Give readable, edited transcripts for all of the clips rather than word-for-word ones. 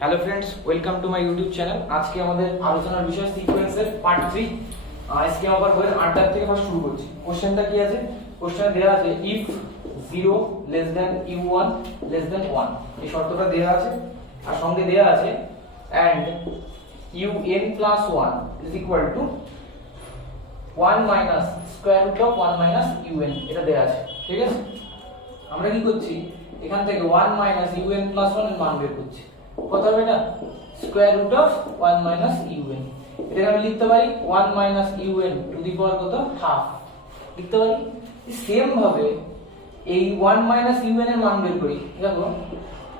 Hello friends, welcome to my YouTube channel. আজকে আমাদের আলোচনার বিষয় সিকোয়েন্সের পার্ট 3। আজকে আবার বইয়ের 8 থেকে ফার্স্ট শুরু করছি। কোশ্চেনটা কি আছে? কোশ্চেনে দেওয়া আছে if 0 less than u1 less than 1, এই শর্তটা দেওয়া আছে। আর সঙ্গে দেওয়া আছে and un plus 1 is equal to 1 minus square root of 1 minus un, এটা দেওয়া আছে। ঠিক আছে, আমরা কি করছি, এখান থেকে 1 minus un plus 1 এর মান বের করছি। কত হবে এটা? Square root of 1 minus un। এটা আমি লিখতে পারি 1 minus un to the power কত, হাফ লিখতে পারি। সেম ভাবে এই 1 মাইনাস un এর মান বের করি, দেখো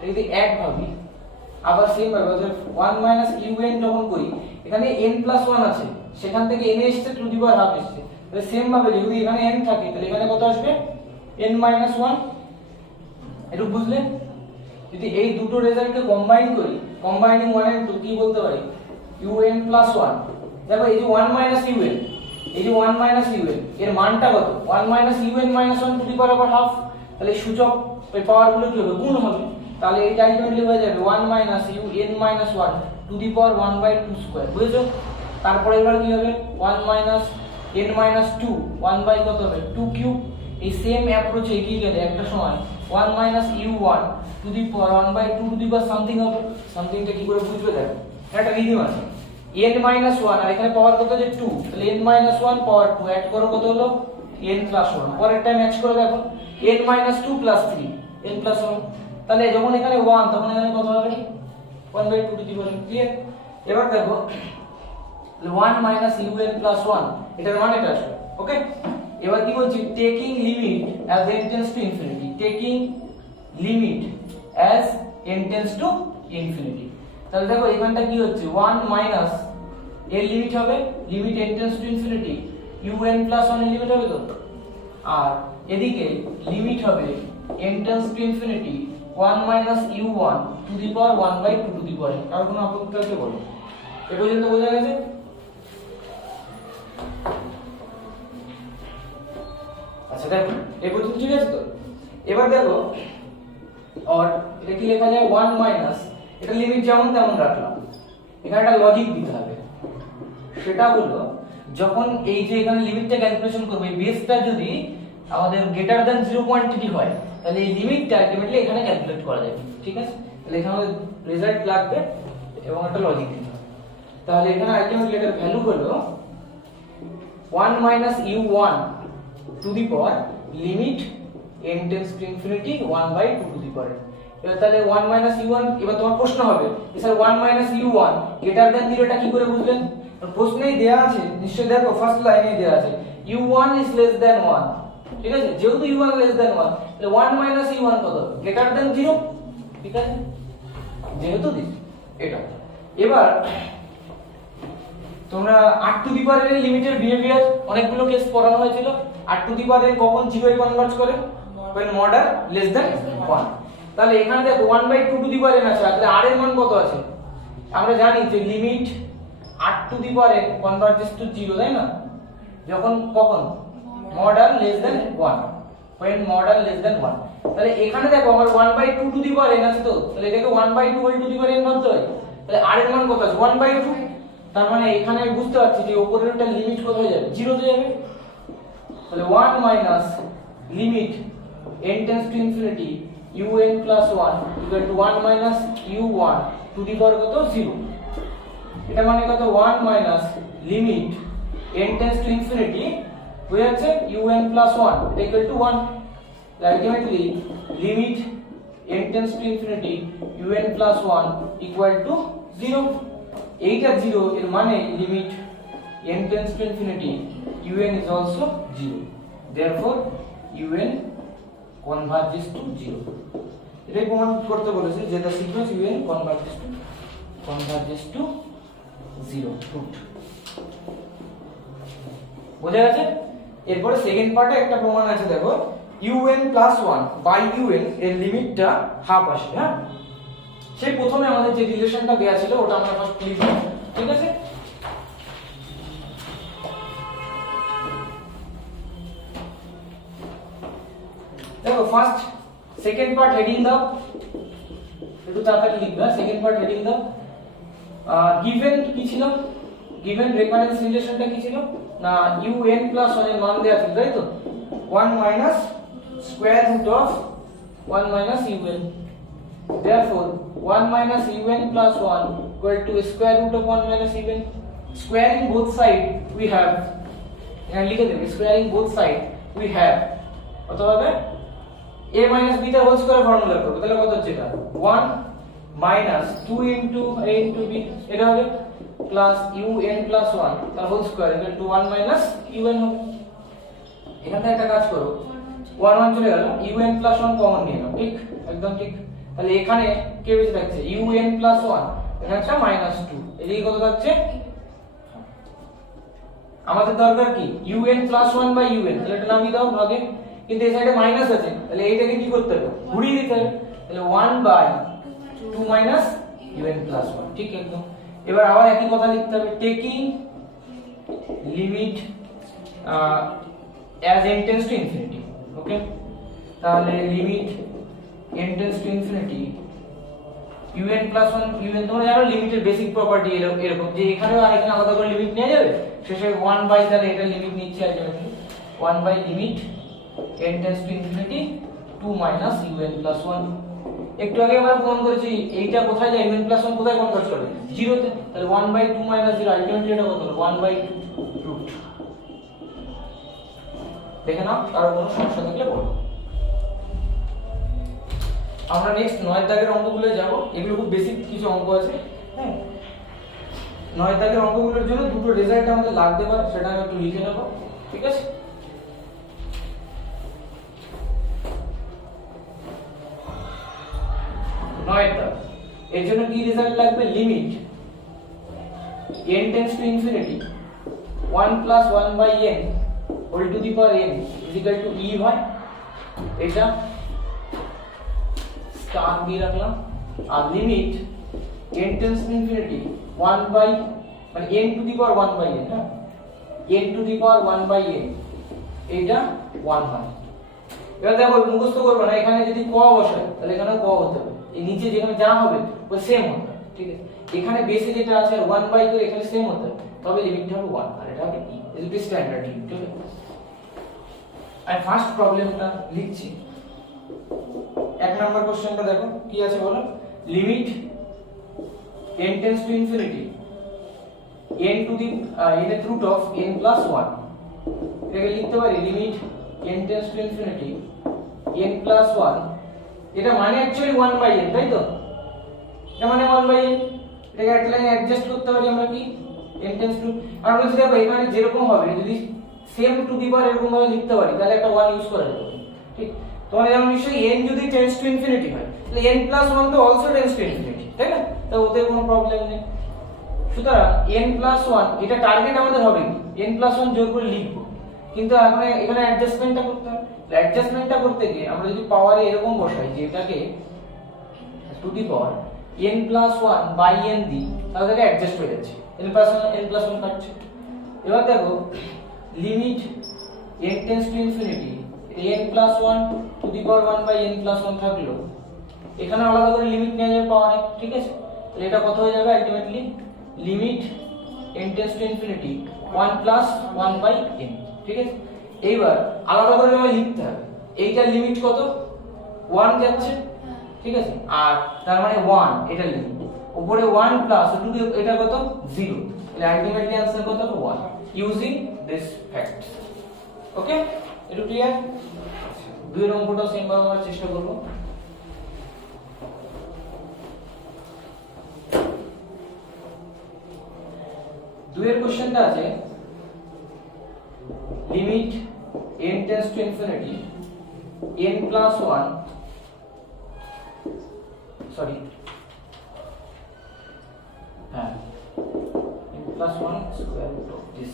যদি এক ভাবি, আবার সেম ভাবে 1 মাইনাস un যখন করি, এখানে n প্লাস 1 আছে, সেখান থেকে n এসেছে টু দি পাওয়ার হাফ এসেছে। তাহলে সেম ভাবে যদি এখানে n থাকে, তাহলে এখানে কত আসবে, n মাইনাস 1। একটু বুঝলেন? যদি এই দুটো রেজাল্টকে কম্বাইন করি, কম্বাইনিং 1 and 2 কি বলতে পারি, un plus 1। দেখো এই যে 1 minus un, এই যে 1 minus un এর মানটা কত, 1 minus un minus 1 to the power আবার হাফ। তাহলে সূচক এই পাওয়ার গুলো কি হবে, গুণ হবে। তাহলে এই আলটিমেটলি হয়ে যাবে 1 minus un minus 1 to the power 1/2 square. বুঝেছো? তারপরে এবার কি হবে, 1 minus n minus 2 1 বাই কত হবে, 2 কিউব। এই সেম অ্যাপ্রোচে এগিয়ে গেলে একটা সময় 1 minus u1 to the power 1/2 to the power something হবে। সামথিংটা কি করে বুঝবে, দেখো একটা রিদিম আছে, n minus 1 আর এখানে পাওয়ার কত যে 2, তাহলে n minus 1 পাওয়ার 2 অ্যাড করো, কত হলো n plus 1। পরেরটা ম্যাচ করে দেখো, n minus 2 plus 3 n plus 1। তাহলে যখন এখানে 1 তখন এখানে কত হবে, 1/2 টু দি পাওয়ার। ক্লিয়ার? এবার দেখো 1 minus un plus 1 এটার মান এটা আসবে। ওকে, এবার কি বলছি, taking limit as n tends to infinity, taking limit as n tends to infinity. তাহলে দেখো এখানটা কি হচ্ছে, 1 মাইনাস এর লিমিট হবে, limit n tends to infinity un plus 1 এর লিমিট হবে তো, আর এদিকে লিমিট হবে n tends to infinity 1 minus u1 to the power 1/2 to the power. আর কোনো আপত্তি আছে বলো? এ পর্যন্ত বোঝা গেছে? আচ্ছা দেখো এই পর্যন্ত ঠিক আছে তো। এবার দেখো আর এটা কি লেখা যায়, 1 মাইনাস, এটা লিমিট যেমন তেমন রাখলাম। এখানে একটা লজিক দিতে হবে, সেটা হলো যখন এই যে এখানে লিমিটটা ক্যালকুলেশন করব, এই বেসটা যদি আমাদের গ্রেটার দ্যান 0 কোয়ান্টিটি হয়, তাহলে এই লিমিটটা আলটিমেটলি এখানে ক্যালকুলেট করা যাবে। ঠিক আছে, তাহলে এখানে রেজাল্ট লাগবে এবং একটা লজিক দিতে হবে। তাহলে এখানে আলটিমেটলি এটার ভ্যালু হলো 1 minus u1 to the power limit n tends to infinity 1/2 to the power. এবার তাহলে 1 মাইনাস u1, এবার তোমার প্রশ্ন হবে sir 1 minus u1 greater than 0 টা কি করে বুঝলেন? প্রশ্নেই দেয়া আছে, নিশ্চয়ই দেখো ফার্স্ট লাইনে দেয়া আছে u1 ইজ লেস দ্যান 1। ঠিক আছে, যেহেতু u1 লেস দ্যান 1, তাহলে 1 মাইনাস u1 কত, গ্রেটার দ্যান 0। ঠিক আছে, যেহেতু দিস এটা। এবার তোমরা 8 টু দি পাওয়ার এর লিমিটের বিহেভিয়ার অনেকগুলো কেস পড়ানো হয়েছিল। 8 টু দি পাওয়ার এর কখন 0 এ কনভার্জ করে, when mod r less than 1। তাহলে এখানে দেখো 1/2 টু দি পাওয়ার n আছে, তাহলে r এর মান কত আছে? আমরা জানি যে limit 8 to the power n converges to 0, তাই না? যখন কখন mod r less than 1, when mod r less than 1। তাহলে এখানে দেখো আমার 1/2 টু দি পাওয়ার n আছে তো, তাহলে এটাকে 1/2 whole to the power n ভাবতে হয়। তাহলে r এর মান কত আছে, 1/2। তার মানে এখানে আমি বুঝতে পারছি যে উপরেরটা লিমিট কত হয়ে যাবে, 0 হয়ে যাবে। তাহলে 1 minus limit n tends to infinity un plus 1 equal to 1 minus u1 to the power কত, 0। এটা মানে কত, 1 minus limit n tends to infinity হয়ে যাচ্ছে un plus 1 এটা equal to 1। Ultimately limit n tends to infinity un plus 1 equal to 0। এইটা 0, এর মানে limit n tends to infinity un is also 0, therefore un converges to 0। এটাই প্রমাণ করতে বলেছে যে the sequence un converges to 0 truth. বোঝা গেছে? এরপরে সেকেন্ড পার্টে একটা প্রমাণ আছে, দেখো un plus 1 বাই un এর লিমিটটা হাফ আসে। হ্যাঁ, সেই প্রথমে আমাদের যে রিলেশনটা দেয়া ছিল ওটা আমরা ফার্স্ট লিখব। ঠিক আছে, দেখো ফার্স্ট সেকেন্ড পার্ট হেডিং দাও। একটু তাড়াতাড়ি লিখবে। সেকেন্ড পার্ট হেডিং দাও। গিভেন কি ছিল, গিভেন রেফারেন্স রিলেশনটা কি ছিল না un প্লাস 1 এর মান দেয়া ছিল তাই তো 1 minus square root of 1 minus un, therefore 1 minus un plus 1 equal to square root of 1 minus un. Squaring both side we have, এখানে লিখে দেবে squaring both side we have কত হবে a minus b তার হোল স্কয়ার ফর্মুলা করব, তাহলে কত হচ্ছে এটা 1 minus 2 into a into b, এটা হবে প্লাস un plus 1 তার whole square equal to 1 minus un হবে। এখান থেকে একটা কাজ করো 1 1 চলে গেল, un plus 1 কমন নিয়ে নাও, ঠিক একদম ঠিক। তাহলে এখানে কে বেঁচে থাকছে un plus 1, এখানে একটা minus 2, এদিকে কত থাকছে আমাদের দরকার কি un plus 1 by un, তাহলে এটা নামিয়ে দাও ভাগে, কিন্তু এই সাইডে মাইনাস আছে তাহলে এইটাকে কি করতে হবে ঘুরিয়ে দিতে হবে, তাহলে 1 by 2 minus un plus 1, ঠিক একদম। এবার আবার একই কথা লিখতে হবে taking limit as n tends to infinity, ওকে। তাহলে limit n tends to infinity un plus 1 un, তোমরা জানো লিমিটের বেসিক প্রপার্টি এরকম যে এখানেও আর এখানে আলাদা করে লিমিট নেওয়া যাবে, শেষে 1 বাই তাহলে এটা লিমিট নিচ্ছে ultimately 1 by limit n tends to infinity 2 minus un plus 1। একটু আগে আমরা প্রমাণ করেছি এইটা কোথায় যায় un plus 1 কোথায় কনভার্ট করে 0 তে, তাহলে 1 বাই 2 minus 0 আলটিমেটলি এটা কত হলো 1 বাই 2 রুট। দেখে নাও কারো কোনো সমস্যা থাকলে বলো। আমরা নেক্সট 9 দাগের অঙ্কগুলো যাব, এগুলো খুব বেসিক কিছু অঙ্ক আছে, হ্যাঁ 9 দাগের অঙ্কগুলোর জন্য দুটো রেজাল্ট আমাদের লাগতে পারে, সেটা আমি একটু লিখে নেব, ঠিক আছে। 9 দাগ এর জন্য কি রেজাল্ট লাগবে limit n tends to infinity 1 plus 1 by n whole to the power n is equal to e হয়, এটা স্টার দিয়ে রাখলাম। আর limit n tends to infinity 1 by মানে n to the power 1 by n, হ্যাঁ n to the power 1 by n এটা 1 হয়। এবার দেখো মুখস্থ করবে না, এখানে যদি ক বসায় তাহলে এখানে ক হতে হবে, এই নিচে যেখানে যা হবে ওই সেম হবে, ঠিক আছে। এখানে বেসে যেটা আছে 1 বাই 2 এখানে সেম হতে হবে, তবে লিমিটটা হবে 1 আর এটা হবে e, is it standard limit, ঠিক আছে। আমি ফার্স্ট প্রবলেমটা লিখছি। 1 নাম্বার কোশ্চেনটা দেখো কি আছে বলো, limit n tends to infinity n to the nth root of n plus 1, এটাকে লিখতে পারি limit n tends to infinity n plus 1, এটা মানে অ্যাকচুয়ালি 1 বাই n তাই তো, এটা মানে 1 বাই n, এটাকে একটা লাইন অ্যাডজাস্ট করতে পারি আমরা কি n tends to, আর বলছি দেখো এখানে যেরকম হবে যদি সেম টু দি পাওয়ার এরকম ভাবে লিখতে পারি তাহলে একটা 1 ইউজ করা যাবে, ঠিক। তোমাদের যেমন নিশ্চয়ই n যদি tends to infinity হয় তাহলে n plus 1 তো also tends to infinity, তাই না, তো ওতে কোনো প্রবলেম নেই। সুতরাং n plus 1 এটা টার্গেট আমাদের হবে কি n plus 1 জোর করে লিখবো, কিন্তু এখন এখানে অ্যাডজাস্টমেন্টটা করতে হবে। অ্যাডজাস্টমেন্টটা করতে গিয়ে আমরা যদি পাওয়ারে এরকম বসাই যে এটাকে to the power n plus 1 by n দিই তাহলে এটা অ্যাডজাস্ট হয়ে যাচ্ছে, n plus 1 কাটছে। এবার দেখো limit n tends to infinity n plus 1 to the power 1 by n plus 1 থাকলো, এখানে আলাদা করে লিমিট নেওয়া যাবে পাওয়ারে, ঠিক আছে। তাহলে এটা কত হয়ে যাবে ultimately limit n tends to infinity 1 plus 1 by n, ঠিক আছে। এইবার আলাদা করে আমায় লিখতে হবে এইটার লিমিট কত 1 যাচ্ছে, ঠিক আছে, আর তার মানে 1 এটা লিমিট, উপরে 1 প্লাস এটা কত 0, তাহলে আলটিমেটলি आंसर কত 1 ইউজিং দিস ফ্যাক্ট, ওকে। এটা ক্লিয়ার। দুই অঙ্কটা সেম ভাবে আমরা চেষ্টা করব। দুইয়ের কোশ্চেনটা আছে limit n tends to infinity n plus 1 sorry হ্যাঁ n plus 1 square root of this,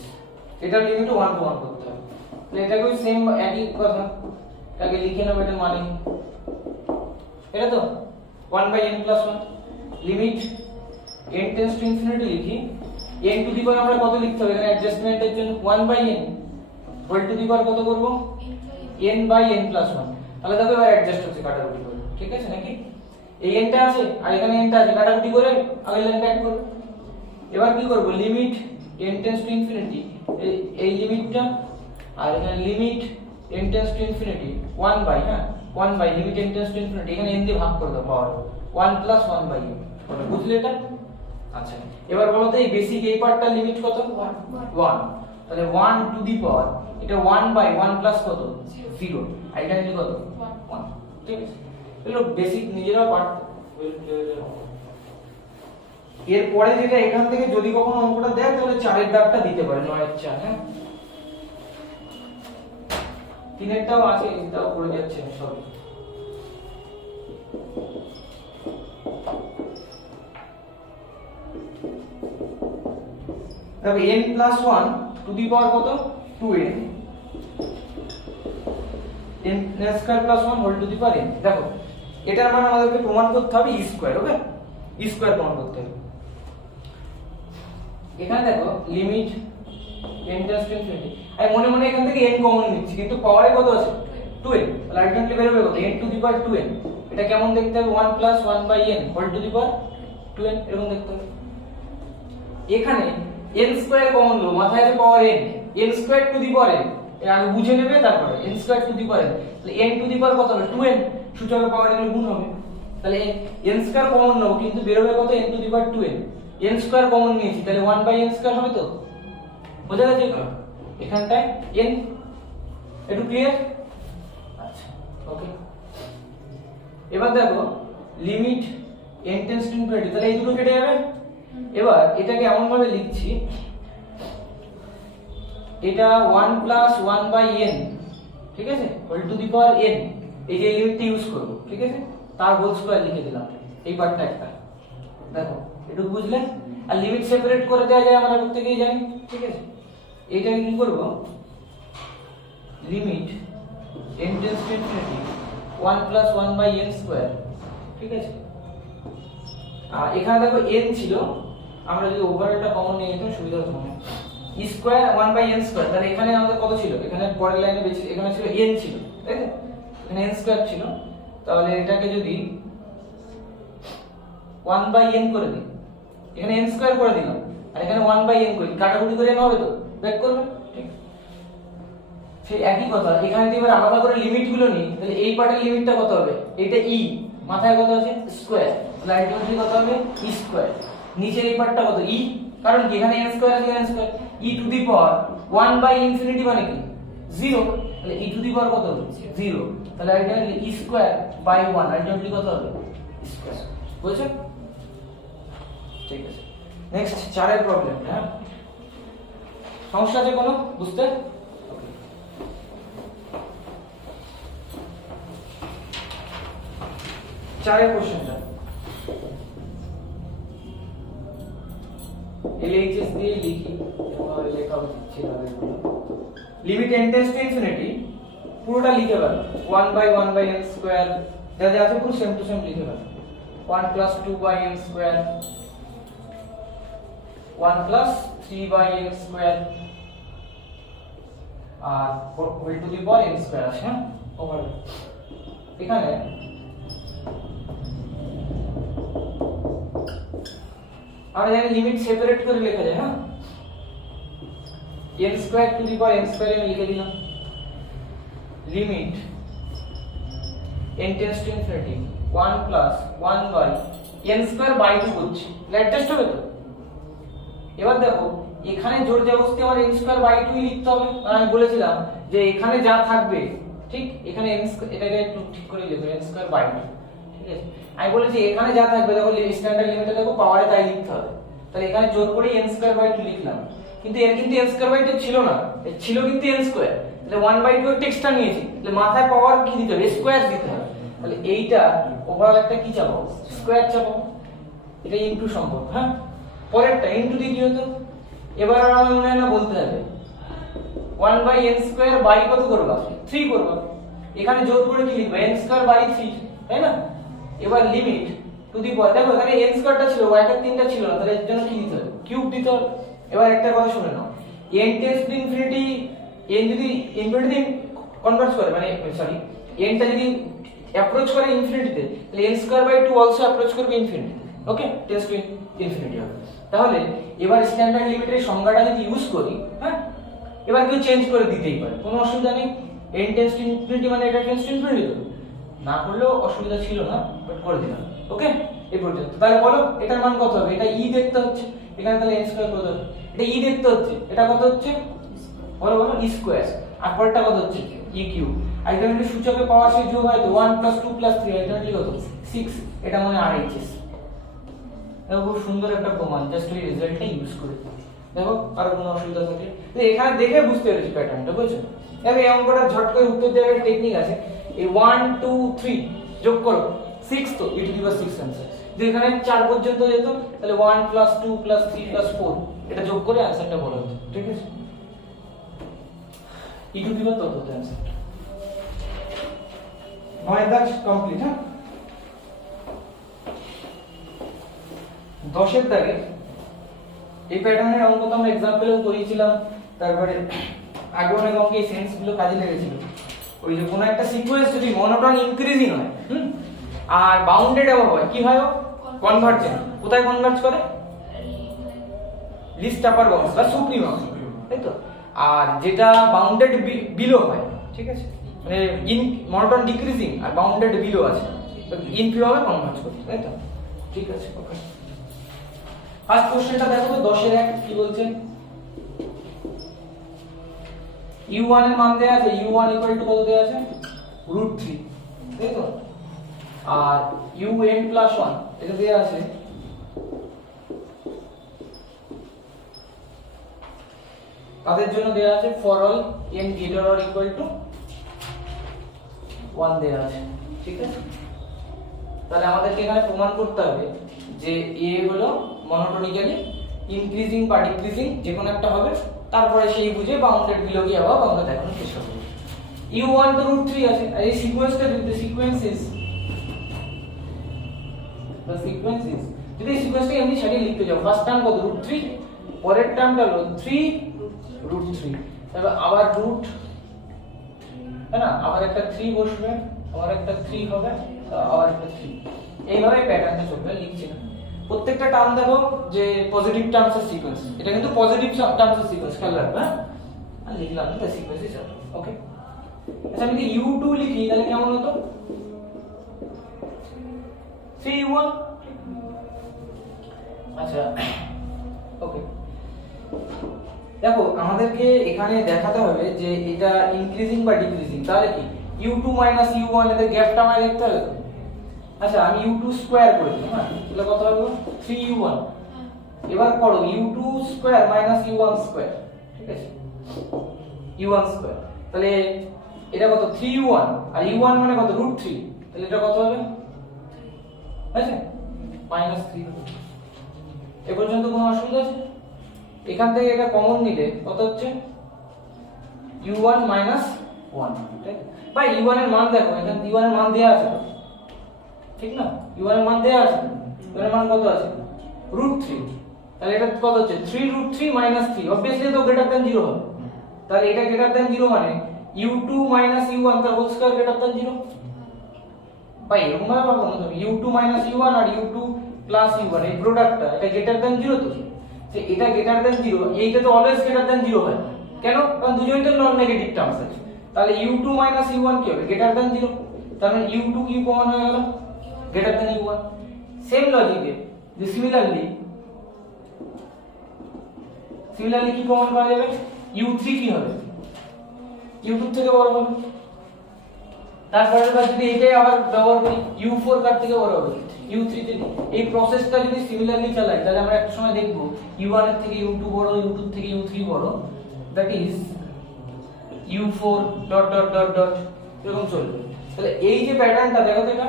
এটা লিমিট 1 টু 1 করতে হবে, তাহলে এটাকে সেম একই কথা, এটাকে লিখে নেব, এটা মানে এটা তো 1 বাই n plus 1 লিমিট n tends to infinity লিখি n টু দি পাওয়ার আমরা কত লিখতে হবে এখানে অ্যাডজাস্টমেন্টের জন্য 1 by n whole to the power কত করব n বাই n plus 1, তাহলে দেখো এবার অ্যাডজাস্ট হচ্ছে কাটাকুটি করে, ঠিক আছে নাকি। এই n টা আছে আর এখানে n টা আছে, কাটাকুটি করে আগের লাইনটা অ্যাড করব। এবার কি করব, limit n tends to infinity, এই লিমিটটা আর এখানে limit n tends to infinity 1 by 1 by limit n tends to infinity, এখানে n দিয়ে ভাগ করে দাও পাওয়ার 1 প্লাস 1 বাই n। ওটা বুঝলে এটা? আচ্ছা এবার বলো তো এই বেসিক এই পার্টটার লিমিট কত? 1। তাহলে 1 টু দি পাওয়ার এটা 1 বাই 1 প্লাস কত? 0। আর এখানে কত? 1। ঠিক আছে, এগুলো বেসিক নিজেরাও পার্ট। এরপরে যেটা এখান থেকে যদি কখনো অঙ্কটা দেয় তাহলে 4 এর দাগটা দিতে পারে, 9 এর 4। হ্যাঁ 3 এরটাও আছে, এটাও করে যাচ্ছে সব। দেখো n plus 1 to the power কত? 2n, n square plus 1 whole to the power n। দেখো এটার মানে আমাদেরকে প্রমাণ করতে হবে e square. Okay, e square প্রমাণ করতে হবে। এখানে দেখো limit n tends to infinity, আমি মনে মনে এখান থেকে n কমন নিচ্ছি কিন্তু পাওয়ারে কত আছে? 2n। তাহলে আলটিমেটলি বের হবে কত? n to the power 2n। এটা কেমন দেখতে হবে? 1 plus 1 by n whole to the power 2n, এরকম দেখতে হবে। এখানে n স্কয়ার কমন লো, মাথায় আছে পাওয়ার n, n square to the power n, এর আগে বুঝে নেবে তারপরে n square to the power n। তাহলে n টু দি পাওয়ার কত হবে? 2n, সূচকের পাওয়ার এর গুণ হবে। তাহলে n স্কয়ার কমন নাও কিন্তু বের হবে কত? n to the power 2n। n square common নিয়েছি তাহলে 1 বাই n স্কয়ার হবে তো, বোঝা গেছে? এখানটায় n, একটু ক্লিয়ার? আচ্ছা ওকে। এবার দেখো limit n tends to infinity, তাহলে এই দুটো কেটে যাবে। এবার এটাকে এমন ভাবে লিখছি, এটা 1 প্লাস 1 বাই n, ঠিক আছে, whole to the power n, এই যে লিমিটটা ইউজ করব, ঠিক আছে, তার হোল স্কয়ার লিখে দিলাম এই পার্টটা একটা। দেখো একটু বুঝলে? আর লিমিট সেপারেট করে দেওয়া যায় আমরা প্রত্যেকেই জানি, ঠিক আছে। এইটাকে কি করব, limit n tends to infinity 1 plus 1 by n square, ঠিক আছে। আর এখানে দেখো n ছিল, আমরা যদি ওভারঅলটা কমন নিয়ে নিতাম সুবিধা হতো। e square 1 by n square, তাহলে এখানে আমাদের কত ছিল? এখানে পরের লাইনে বেশি, এখানে ছিল n ছিল, তাই না? এখানে n স্কয়ার ছিল, তাহলে এটাকে যদি 1 বাই n করে দিই, এখানে n স্কয়ার করে দিলাম আর এখানে 1 বাই n করি, কাটাকুটি করে নেওয়া হবে তো, ব্যাক করবে, ঠিক। সেই একই কথা এখানে যদি এবার আলাদা করে লিমিট গুলো নিই তাহলে এই পার্টের লিমিটটা কত হবে? এটা e, মাথায় কত আছে? স্কয়ার, তাহলে আলটিমেটলি কত হবে? e square. নিচের এই পার্টটা কত? e, কারণ কি এখানে n স্কয়ার আছে, n square, e to the power 1 by infinity মানে কি? 0, তাহলে e টু দি পাওয়ার কত হবে? 0, তাহলে ultimately e square by 1, ultimately কত হবে? e square. বুঝছো? ঠিক আছে, নেক্সট 4 এর প্রবলেম। হ্যাঁ সমস্যা আছে কোনো বুঝতে? ওকে, 4 এর কোশ্চেনটা LHS দিয়ে লিখি, তোমার লেখা উচিত ছিল। Limit n tends to infinity পুরোটা লিখে ফেলো, 1 বাই 1 বাই n স্কয়ার যা যা আছে পুরো সেম টু সেম লিখে ফেলো। 1 plus 2 by n square, 1 plus 3 by n square, আর whole to the power n square আছে। হ্যাঁ ওভার এখানে আমরা জানি লিমিট সেপারেট করে লেখা যায়। হ্যাঁ n square to the power n square আমি লিখে দিলাম, limit n tends to infinity 1 plus 1 by n square by 2 করছি, অ্যাডজাস্ট হবে তো। এবার দেখো এখানে জোর জবরদস্তি আমার n স্কয়ার বাই 2 লিখতে হবে, কারণ আমি বলেছিলাম যে এখানে যা থাকবে, ঠিক, এখানে n এটাকে একটু ঠিক করে লিখো n স্কয়ার বাই 2, ঠিক আছে। আমি বলেছি এখানে যা থাকবে দেখো স্ট্যান্ডার্ড লিমিটটা দেখো পাওয়ারে তাই লিখতে হবে, তাহলে এখানে জোর করে n স্কয়ার বাই 2 লিখলাম, কিন্তু এর কিন্তু n স্কয়ার বাই 2 ছিল না, এর ছিল কিন্তু n স্কয়ার, তাহলে 1 বাই 2 একটা এক্সট্রা নিয়েছি, তাহলে মাথায় পাওয়ার কি দিতে হবে? স্কয়ার দিতে হবে, তাহলে এইটা ওভারঅল একটা কি চাপাবো? স্কয়ার চাপাবো, এটা ইনটু সম্পর্ক। হ্যাঁ পরেরটা ইনটু দিয়ে কি হতো? এবার আমার মনে হয় না বলতে হবে 1 বাই n স্কয়ার বাই কত করবা? 3 করবা, এখানে জোর করে কি লিখবা? n স্কয়ার বাই 3, তাই না? এবার লিমিট টু দি পাওয়ার, দেখো এখানে n স্কয়ারটা ছিল, y এর 3টা ছিল না, তাহলে এর জন্য কি দিতে হবে? কিউব দিতে হবে। এবার একটা কথা শুনে নাও, n tends to infinity, n যদি ইনফিনিটি কনভার্ট করে, মানে সরি n টা যদি অ্যাপ্রোচ করে ইনফিনিটিতে, তাহলে n square by 2 also approach করবে ইনফিনিটিতে। ওকে, টেন্ডস টু ইনফিনিটি হবে। তাহলে এবার স্ট্যান্ডার্ড লিমিটের সংজ্ঞাটা যদি ইউজ করি, হ্যাঁ, এবার কেউ চেঞ্জ করে দিতেই পারে, কোনো অসুবিধা নেই। n টেন্ডস টু ইনফিনিটি মানে এটা টেন্ডস টু ইনফিনিটি তো না করলেও অসুবিধা ছিল না, বাট করে দিলাম। ওকে, এই পর্যন্ত। তাহলে বলো এটার মান কত হবে? এটা e দেখতে হচ্ছে, এখানে তাহলে n স্কয়ার কত হবে? এটা e দেখতে হচ্ছে, এটা কত হচ্ছে? বলো বলো, e স্কয়ার। আর পরেরটা কত হচ্ছে? e cube. আলটিমেটলি সূচকে পাওয়ার সেই যোগ হয় তো 1 + 2 + 3, আলটিমেটলি কত? 6। এটা মানে RHS। দেখো খুব সুন্দর একটা প্রমাণ, জাস্ট ওই রেজাল্টটা ইউজ করে। দেখো আর কোনো অসুবিধা থাকলে তো এখানে দেখে বুঝতে পেরেছি প্যাটার্নটা, বুঝছো? দেখো এই অঙ্কটা ঝট করে উত্তর দেওয়ার একটা টেকনিক আছে। এই 1 2 3 যোগ করো 6, তো e⁻6 आंसर। যদি এখানে 4 পর্যন্ত যেত তাহলে 1 + 2 + 3 + 4 এটা যোগ করে आंसरটা বলা হতো, ঠিক আছে? e⁻ তত হতো आंसर। 9 দাগ কমপ্লিট। হ্যাঁ, 10 এর দাগে এই প্যাটার্নের অঙ্ক তো আমরা एग्जांपलও করিয়েছিলাম, তারপরে আগে অনেক অঙ্কে এই সেন্স গুলো কাজে লেগেছিল। ওই যে কোনো একটা সিকোয়েন্স যদি মনোটোন ইনক্রিজিং হয় আর বাউন্ডেড অ্যাবভ হয়, কি হয়? কনভার্জেন্ট। কোথায় কনভার্জ করে? লিস্ট আপার বাউন্ড বা সুপ্রিমাম, তাই তো? আর যেটা বাউন্ডেড বিলো হয়, ঠিক আছে, মানে ইন মনোটোন ডিক্রিজিং আর বাউন্ডেড বিলো আছে, ইনফিমামে কনভার্জ করে, তাই তো? ঠিক আছে, ওকে। ফার্স্ট কোশ্চেনটা দেখো তো, 10 এর 1 কি বলছে? u1 এর মান দেয়া আছে, u1 = কত দেয়া আছে? √3, তাই তো? আর un + 1 এটা দেয়া আছে তাদের জন্য দেয়া আছে ফর অল n ≥ 1 দেয়া আছে, ঠিক আছে? তাহলে আমাদেরকে এখানে প্রমাণ করতে হবে যে a হলো মনোটোনিক্যালি ইনক্রিজিং বা ডিক্রিজিং যে কোনো একটা হবে, তারপরে সেই বুঝে বাউন্ডেড বিলো কি হবে আমরা দেখানোর চেষ্টা করব। u1 তো √3 আছে, আর এই সিকোয়েন্সটা যদি যদি এই সিকোয়েন্সটা এমনি সাজিয়ে লিখতে যাও, ফার্স্ট টার্ম কত? √3, পরের টার্মটা হলো 3√3, তারপর আবার রুট, তাই না? আবার একটা 3 বসবে, আবার একটা 3 হবে, আবার একটা 3, এইভাবে প্যাটার্নটা চলবে। লিখছি না, প্রত্যেকটা টার্ম দেখো যে পজিটিভ টার্মসের সিকোয়েন্স, এটা কিন্তু পজিটিভ টার্মসের সিকোয়েন্স, খেয়াল রাখবে। হ্যাঁ, আর লিখলাম না, সিকোয়েন্সই চলবে। ওকে, আচ্ছা আমি যদি u2 লিখি তাহলে কেমন হতো? 3u1। আচ্ছা, ওকে, দেখো আমাদেরকে এখানে দেখাতে হবে যে এটা ইনক্রিজিং বা ডিক্রিজিং, তাহলে কি u2 - u1 এর গ্যাপটা আমায় দেখতে হবে। আচ্ছা আমি u2 স্কয়ার করে দিই, হ্যাঁ, তাহলে কত হবে? 3u1। এবার করো u2 স্কয়ার - u1 স্কয়ার, ঠিক আছে? u1 স্কয়ার, তাহলে এটা কত? 3u1, আর u1 মানে কত? √3, তাহলে এটা কত হবে? আছে -3। এ পর্যন্ত কোনো অসুবিধা আছে? এখান থেকে এটা কমন নিলে কত হচ্ছে? u1 - 1, ঠিক? ভাই u1 এর মান দেখো, এখানে u1 এর মান দেয়া আছে, ঠিক না? u1 এর মান দেয়া আছে, u1 এর মান কত আছে? √3, তাহলে এটা কত হচ্ছে? 3√3 - 3, obviously তো গ্রেটার দ্যান 0 হবে। তাহলে এটা গ্রেটার দ্যান 0 মানে u2 - u1 তার হোল স্কয়ার গ্রেটার দ্যান 0। ভাই এরকম ভাবে পাবো না তুমি, u2 - u1 আর u2 + u1 এই প্রোডাক্টটা এটা গ্রেটার দ্যান 0 তো, যে এটা গ্রেটার দ্যান 0, এইটা তো অলওয়েজ গ্রেটার দ্যান 0 হয়। কেন? কারণ দুজনেই তো নন নেগেটিভ টার্মস আছে। তাহলে u2 - u1 কি হবে? গ্রেটার দ্যান 0, তার মানে u2 কি কমন হয়ে গেল? Greater than u1। সেম লজিকে যে সিমিলারলি কি কমন পাওয়া যাবে? u3 কি হবে? u2 থেকে বড় হবে। তারপরে যদি এটাই আবার ব্যবহার করি, u4 কার থেকে বড় হবে? u3 থেকে। এই প্রসেসটা যদি সিমিলারলি চালাই তাহলে আমরা একটা সময় দেখব u1 এর থেকে u2 বড়, u2 এর থেকে u3 বড়, দ্যাট ইজ u4 ... এরকম চলবে। তাহলে এই যে প্যাটার্নটা দেখো তো, এটা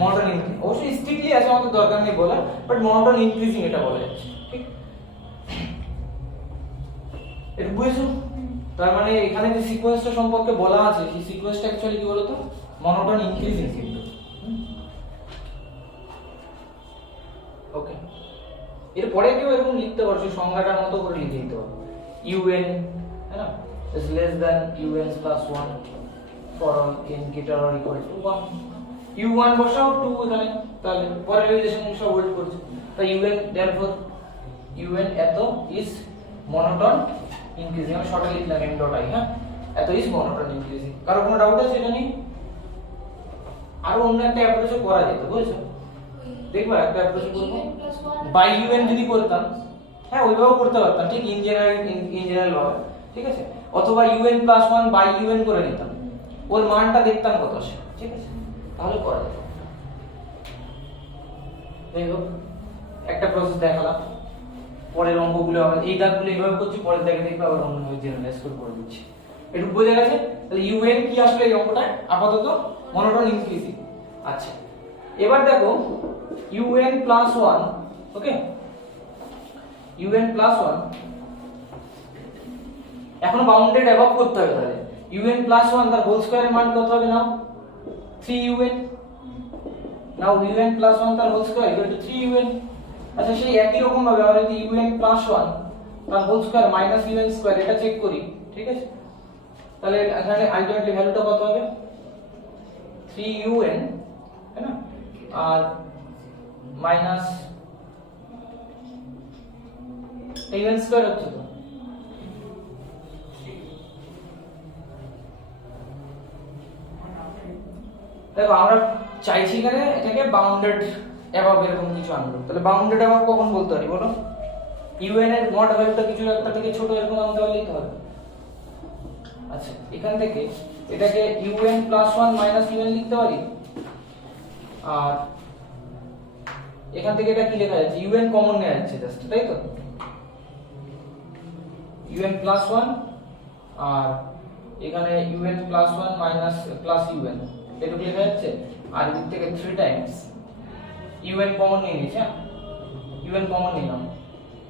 মনোটোন ইনক্রিজিং, অবশ্যই স্ট্রিক্টলি আছে, আমাদের দরকার নেই বলা, বাট মনোটোন ইনক্রিজিং এটা বলা যাচ্ছে, ঠিক? এটা বুঝছো? তার মানে এখানে যে সিকোয়েন্সটা সম্পর্কে বলা আছে সেই সিকোয়েন্সটা অ্যাকচুয়ালি কি বলতো? মনোটোন ইনক্রিজিং কিন্তু। ওকে, এরপরে কেউ এরকম লিখতে পারছো, সংজ্ঞাটার মতো করে লিখে দিতে পারো, un, है ना, is less than un + 1, for all n greater or equal to 1 u1 বসাও 2 এখানে, তাহলে পরের রিলেশন সব হোল্ড করছে, তাই un therefore un এত ইজ মনোটোন ইনক্রিজিং, আমি শর্টে লিখলাম m ডট i, হ্যাঁ এত ইজ মনোটোন ইনক্রিজিং। কারো কোনো ডাউট আছে এটা নিয়ে? আর অন্য একটা অ্যাপ্রোচে করা যেত, বুঝছো? দেখবা একটা অ্যাপ্রোচ করব বাই un যদি করতাম, হ্যাঁ ওইভাবেও করতে পারতাম, ঠিক ইঞ্জিনিয়ারিং ভাবে, ঠিক আছে, অথবা un প্লাস 1 বাই un করে নিতাম, ওর মানটা দেখতাম কত আসে, ঠিক আছে, তাহলে করা যেত। দেখো একটা প্রসেস দেখালাম, পরের অঙ্কগুলো আমরা এই দাগগুলো এইভাবে করছি, পরের দাগে দেখবে আবার অন্যভাবে জেনারেলাইজ করে দিচ্ছি। একটু বোঝা গেছে? তাহলে un কি আসলে এই অঙ্কটা আপাতত মনোটোন ইনক্রিজিং। আচ্ছা এবার দেখো un প্লাস 1, ওকে, un প্লাস 1 এখন বাউন্ডেড অ্যাবভ করতে হবে, তাহলে un প্লাস 1 তার হোল স্কয়ারের মান কত হবে নাও? 3un। নাও un প্লাস 1 তার whole square equal two 3un। আচ্ছা সেই একই রকম ভাবে আমরা যদি un প্লাস 1 তার whole square minus un square এটা চেক করি, ঠিক আছে, তাহলে এখানে আলটিমেটলি ভ্যালুটা কত হবে? 3un, है ना, আর মাইনাস un স্কয়ার হচ্ছে তো, দেখো আমরা চাইছি এখানে এটাকে বাউন্ডেড অ্যাবভ এরকম কিছু আনবো, তাহলে বাউন্ডেড অ্যাবভ কখন বলতে পারি বলো? un এর মড ভ্যালুটা কিছু একটা থেকে ছোট এরকম আনতে পারলেই তো হবে। আচ্ছা এখান থেকে এটাকে un প্লাস 1 মাইনাস un লিখতে পারি, আর এখান থেকে এটা কি লেখা যাচ্ছে? un কমন নেওয়া যাচ্ছে জাস্ট, তাই তো, un প্লাস 1 আর এখানে un plus 1 minus plus un এটা লেখা যাচ্ছে, আর এদিক থেকে 3 টাইমস un কমন নিয়ে নিয়েছি, হ্যাঁ un কমন নিলাম,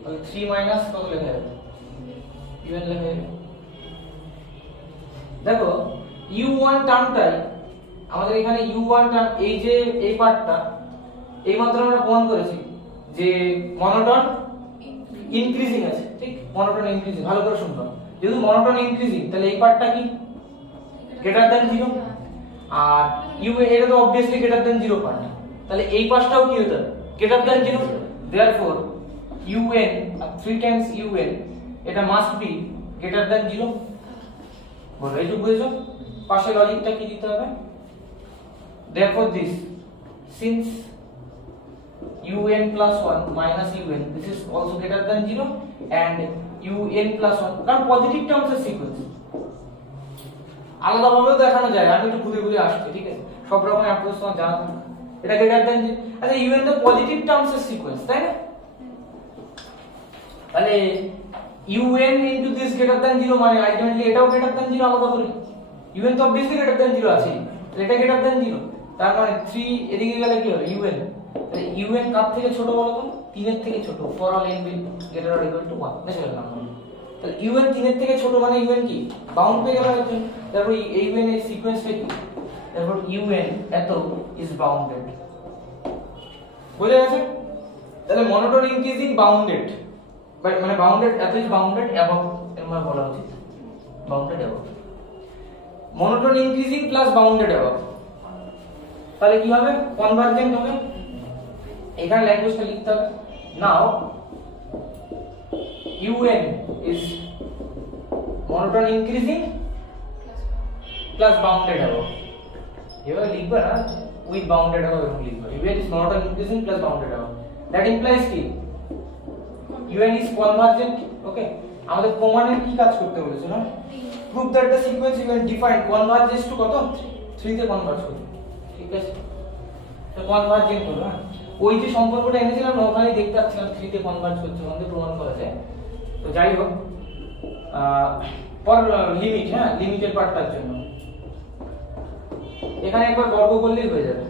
তাহলে 3 মাইনাস কত লেখা যাবে? un লেখা যাবে। দেখো u1 টার্মটাই আমাদের এখানে u1 টার্ম, এই যে এই পার্টটা এইমাত্র আমরা প্রমাণ করেছি যে মনোটোন ইনক্রিজিং আছে, ঠিক, মনোটোন ইনক্রিজিং, ভালো করে শুনতে হবে, যেহেতু মনোটোন ইনক্রিজিং তাহলে এই পার্টটা কি গ্রেটার দ্যান 0, আর u এটা তো অবভিয়াসলি গ্রেটার দ্যান 0 পার্ট, তাহলে এই পাশটাও কি হতে হবে? Greater than 0, therefore un 3 Times un এটা মাস্ট বি গ্রেটার দ্যান 0। বলো এইটুকু বুঝেছো? পাশে লজিকটা কি দিতে হবে? therefore this since un plus 1 minus un this is also greater than 0 and un plus 1 কারণ পজিটিভ টার্মস এর সিকোয়েন্স আলাদাভাবেও দেখানো যায়, আমি একটু ঘুরে ঘুরে আসছি, ঠিক আছে, সব রকম অ্যাপ্রোচ তোমার জানা থাকে, এটা গ্রেটার দ্যান, আচ্ছা un তো পজিটিভ টার্মস এর সিকোয়েন্স, তাই না, তাহলে un into this greater than 0 মানে আলটিমেটলি এটাও গ্রেটার দ্যান 0, আলাদা করে un তো অবভিয়াসলি গ্রেটার দ্যান 0 আছে, এটা গ্রেটার দ্যান 0, তার মানে 3 এদিকে গেলে কি হবে? un, তাহলে un কার থেকে ছোট বলো তো? 3 এর থেকে ছোট, for all n greater or equal to 1 নেশে গেলাম, তাহলে un 3 এর থেকে ছোট মানে un কি বাউন্ড পেয়ে গেল একজন, তারপর এই un এর সিকোয়েন্সটা কি, তারপর un এত ইজ বাউন্ডেড, বুঝে গেছে? তাহলে মনোটোন ইনক্রিজিং বাউন্ডেড, মানে বাউন্ডেড এত ইজ বাউন্ডেড অ্যাবভ এর মানে বলা উচিত, bounded above, monotone increasing plus bounded above, তাহলে কি হবে? কনভার্জেন্ট হবে, এখানে ল্যাঙ্গুয়েজটা লিখতে হবে, নাও un is monotone increasing plus bounded above, এভাবে লিখবে না, with bounded above এরকম লিখবে, un is monotone increasing plus bounded above, that implies কি un is convergent, okay, আমাদের প্রমাণের কি কাজ করতে বলেছিল না, prove that the sequence un defined converges to কত 3 তে কনভার্জ করে, ঠিক আছে, তো কনভার্জেন্ট হলো, হ্যাঁ ওই যে সম্পর্কটা এনেছিলাম না ওখানে দেখতে পাচ্ছিলাম 3 তে কনভার্জ করছে, আমাদের প্রমাণ করা যায়। তো যাই হোক পর লিমিট, হ্যাঁ লিমিটের পার্টটার জন্য এখানে একবার বর্গ করলেই হয়ে যাবে,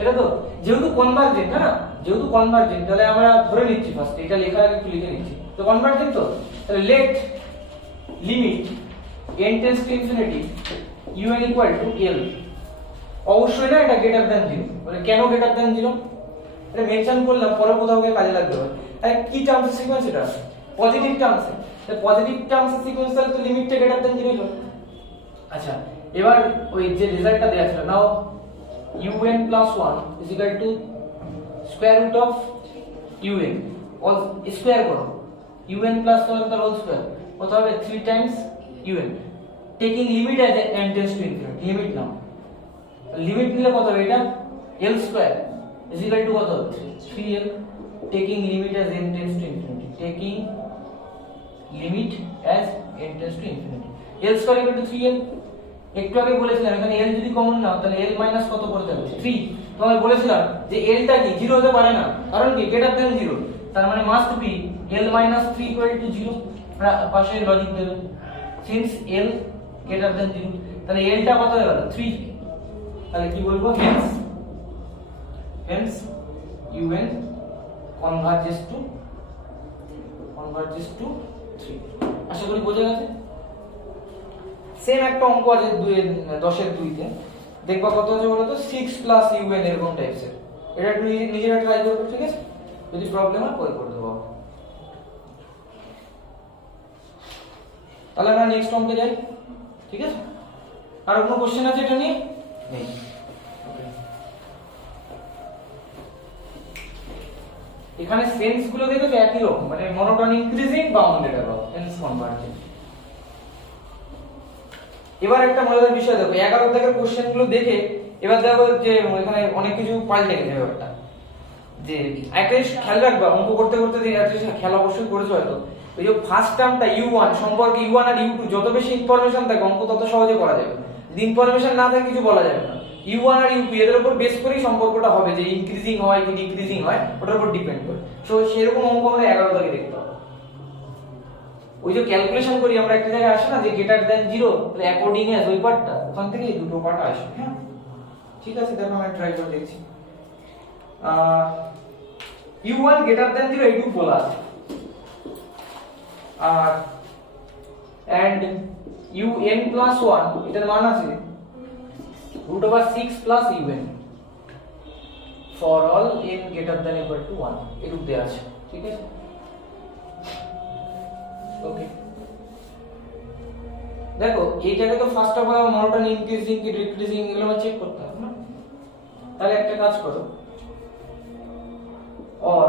এটা তো যেহেতু কনভার্জেন্ট, হ্যাঁ যেহেতু কনভার্জেন্ট তাহলে আমরা ধরে নিচ্ছি ফার্স্ট এটা লেখার আগে একটু লিখে নিচ্ছি, তো কনভার্জেন্ট তো তাহলে let limit n tends to infinity un equal to l, অবশ্যই না এটা গ্রেটার দ্যান 0, মানে কেন গ্রেটার দ্যান 0 এটা মেনশন করলাম, পরে কোথাও গিয়ে কাজে লাগবে, তাহলে কি টার্মস সিকোয়েন্স এটা পজিটিভ টার্মস, তাহলে পজিটিভ টার্মস সিকোয়েন্স তাহলে তো লিমিটটা গ্রেটার দ্যান 0 হবে। আচ্ছা এবার ওই যে রেজাল্টটা দেয়া ছিল নাও un plus 1 is equal to square root of un all square করো un plus 1 তার হোল স্কয়ার কত হবে 3 times un taking limit as n tends to infinity limit now limit নিলে কত হবে এটা l square is equal to কত 3l taking limit as n tends to infinity taking limit as n tends to infinity l square equal to 3l একটু আগে বলেছিলাম এখানে l যদি কমন নাও তাহলে l মাইনাস কত করতে হবে 3 তোমাকে বলেছিলাম যে l টা কি 0 হতে পারে না কারণ কি গ্রেটার দ্যান 0 তার মানে must be l minus 3 equal to 0 পাশে লজিক দেবে সিন্স l গ্রেটার দ্যান 0 তাহলে l টা কত হয়ে গেল 3 তাহলে কি বলবো hence un converges to 3 আশা করি বোঝা গেছে সেম একটা অঙ্ক আছে 10 এর 2 তে দেখবা কত আছে বলো তো 6 প্লাস un এরকম টাইপসের এটা একটু নিজেরা ট্রাই করবে ঠিক আছে যদি প্রবলেম হয় পরে করে দেবো তাহলে আমরা নেক্সট অঙ্কে যাই ঠিক আছে আর কোনো কোশ্চেন আছে এটা নিয়ে নেই এখানে সেন্স গুলো দেখো তো একই রকম মানে monotone increasing bounded about sense convergent এবার একটা মজাদার বিষয় দেখো 11 দাগের কোশ্চেন গুলো দেখে এবার দেখো যে এখানে অনেক কিছু পাল্টে গেছে ব্যাপারটা যে একটা খেয়াল রাখবা অঙ্ক করতে করতে যে খেলা অবশ্যই করেছো হয়তো ওই যে ফার্স্ট টার্মটা u1 সম্পর্কে u1 আর u2 যত বেশি ইনফরমেশন থাকে অঙ্ক তত সহজে করা যাবে যদি ইনফরমেশন না থাকে কিছু বলা যাবে না u1 আর u2 এদের উপর বেস করেই সম্পর্কটা হবে যে ইনক্রিজিং হয় কি ডিক্রিজিং হয় ওটার উপর ডিপেন্ড করে সো সেরকম অঙ্ক আমরা 11 দাগে দেখতে হবে ওই যে ক্যালকুলেশন করি আমরা একটা জায়গায় আসে না যে গ্রেটার দ্যান 0 তাহলে অ্যাকর্ডিং এজ ওই পার্টটা ওখান থেকে এই দুটো পার্ট আসে হ্যাঁ ঠিক আছে দেখো আমি ট্রাই করে দেখছি u1 greater than 0 এইটুকু বলা আছে আর and un plus 1 এটার মান আছে √6 plus un for all n greater than equal to 1 এরূপ দেয়া আছে ঠিক আছে ওকে দেখো এই জায়গায় তো first of all monotone increasing কি ডিক্রিজিং এগুলো আমরা চেক করতে হবে না তাহলে একটা কাজ করো और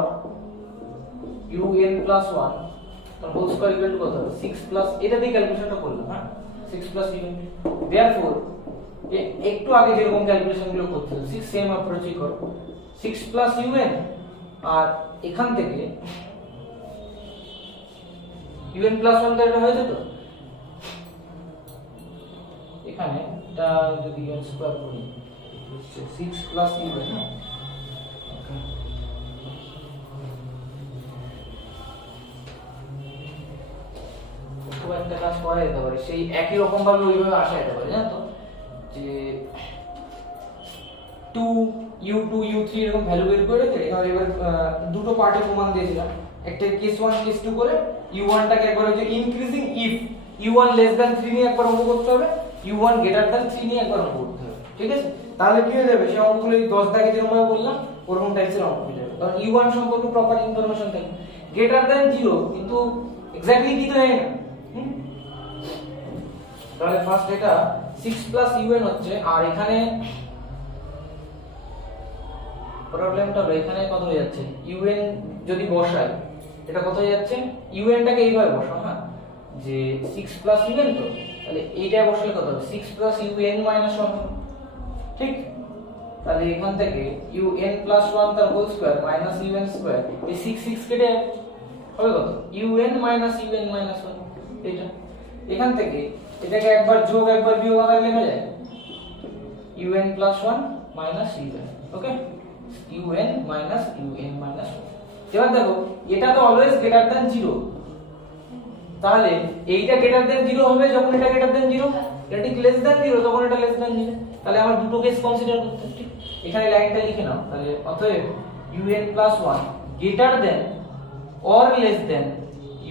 un plus 1 তার হোল স্কয়ার ইকুয়াল টু কত হবে 6 প্লাস এটা দিয়ে ক্যালকুলেশনটা করলাম হ্যাঁ 6 প্লাস un देयरफॉर একটু আগে যেরকম ক্যালকুলেশন গুলো করতে 6 সেম অ্যাপ্রোচই করো 6 প্লাস un আর এখান থেকে un প্লাস 1 এটা হয়ে যেত এখানে এটা যদি un স্কয়ার করি 6 প্লাস un হ্যাঁ একটা কাজ করা যেতে পারে সেই একই রকম ভাবে ওইভাবে আসা যেতে পারে জানো তো যে 2 u2 u3 এরকম ভ্যালু বের করে এবার দুটো পার্টে প্রমাণ দিয়েছিলাম একটা কেস 1 কেস 2 করে u1 টাকে একবার ওই যে increasing if u1 less than 3 নিয়ে একবার অঙ্ক করতে হবে u1 গ্রেটার দ্যান 3 নিয়ে একবার অঙ্ক করতে হবে ঠিক আছে তাহলে কি হয়ে যাবে সেই অঙ্কগুলো এই 10 দাগে যেরকম ভাবে বললাম ওরকম টাইপের অঙ্ক হয়ে যাবে কারণ u1 সম্পর্কে প্রপার ইনফরমেশন থাকে গ্রেটার দ্যান 0 কিন্তু এক্স্যাক্টলি কি তো হয় না তাহলে ফার্স্ট এটা 6 প্লাস un হচ্ছে আর এখানে প্রবলেমটা হলো এখানে কত হয়ে যাচ্ছে un যদি বসাই এটা কত হয়ে যাচ্ছে un টাকে এইভাবে বসাও হ্যাঁ যে 6 প্লাস un তো তাহলে এইটা বসালে কত হবে 6 প্লাস un মাইনাস 1 ঠিক তাহলে এখান থেকে un প্লাস 1 তার whole square minus un square এই 6 6 কেটে হবে কত un মাইনাস un মাইনাস 1 এটা এখান থেকে এটাকে একবার যোগ একবার বিয়োগ আকারে লেখা যায় un plus 1 minus un ওকে un minus un minus 1 এবার দেখো এটা তো অলওয়েজ গ্রেটার দ্যান 0 তাহলে এইটা গ্রেটার দ্যান 0 হবে যখন এটা গ্রেটার দ্যান 0 এটা ঠিক লেস দ্যান 0 তখন এটা লেস দ্যান 0 তাহলে আমার দুটো কেস কনসিডার করতে হবে ঠিক এখানে লাইনটা লিখে নাও তাহলে অতএব un plus 1 greater than or less than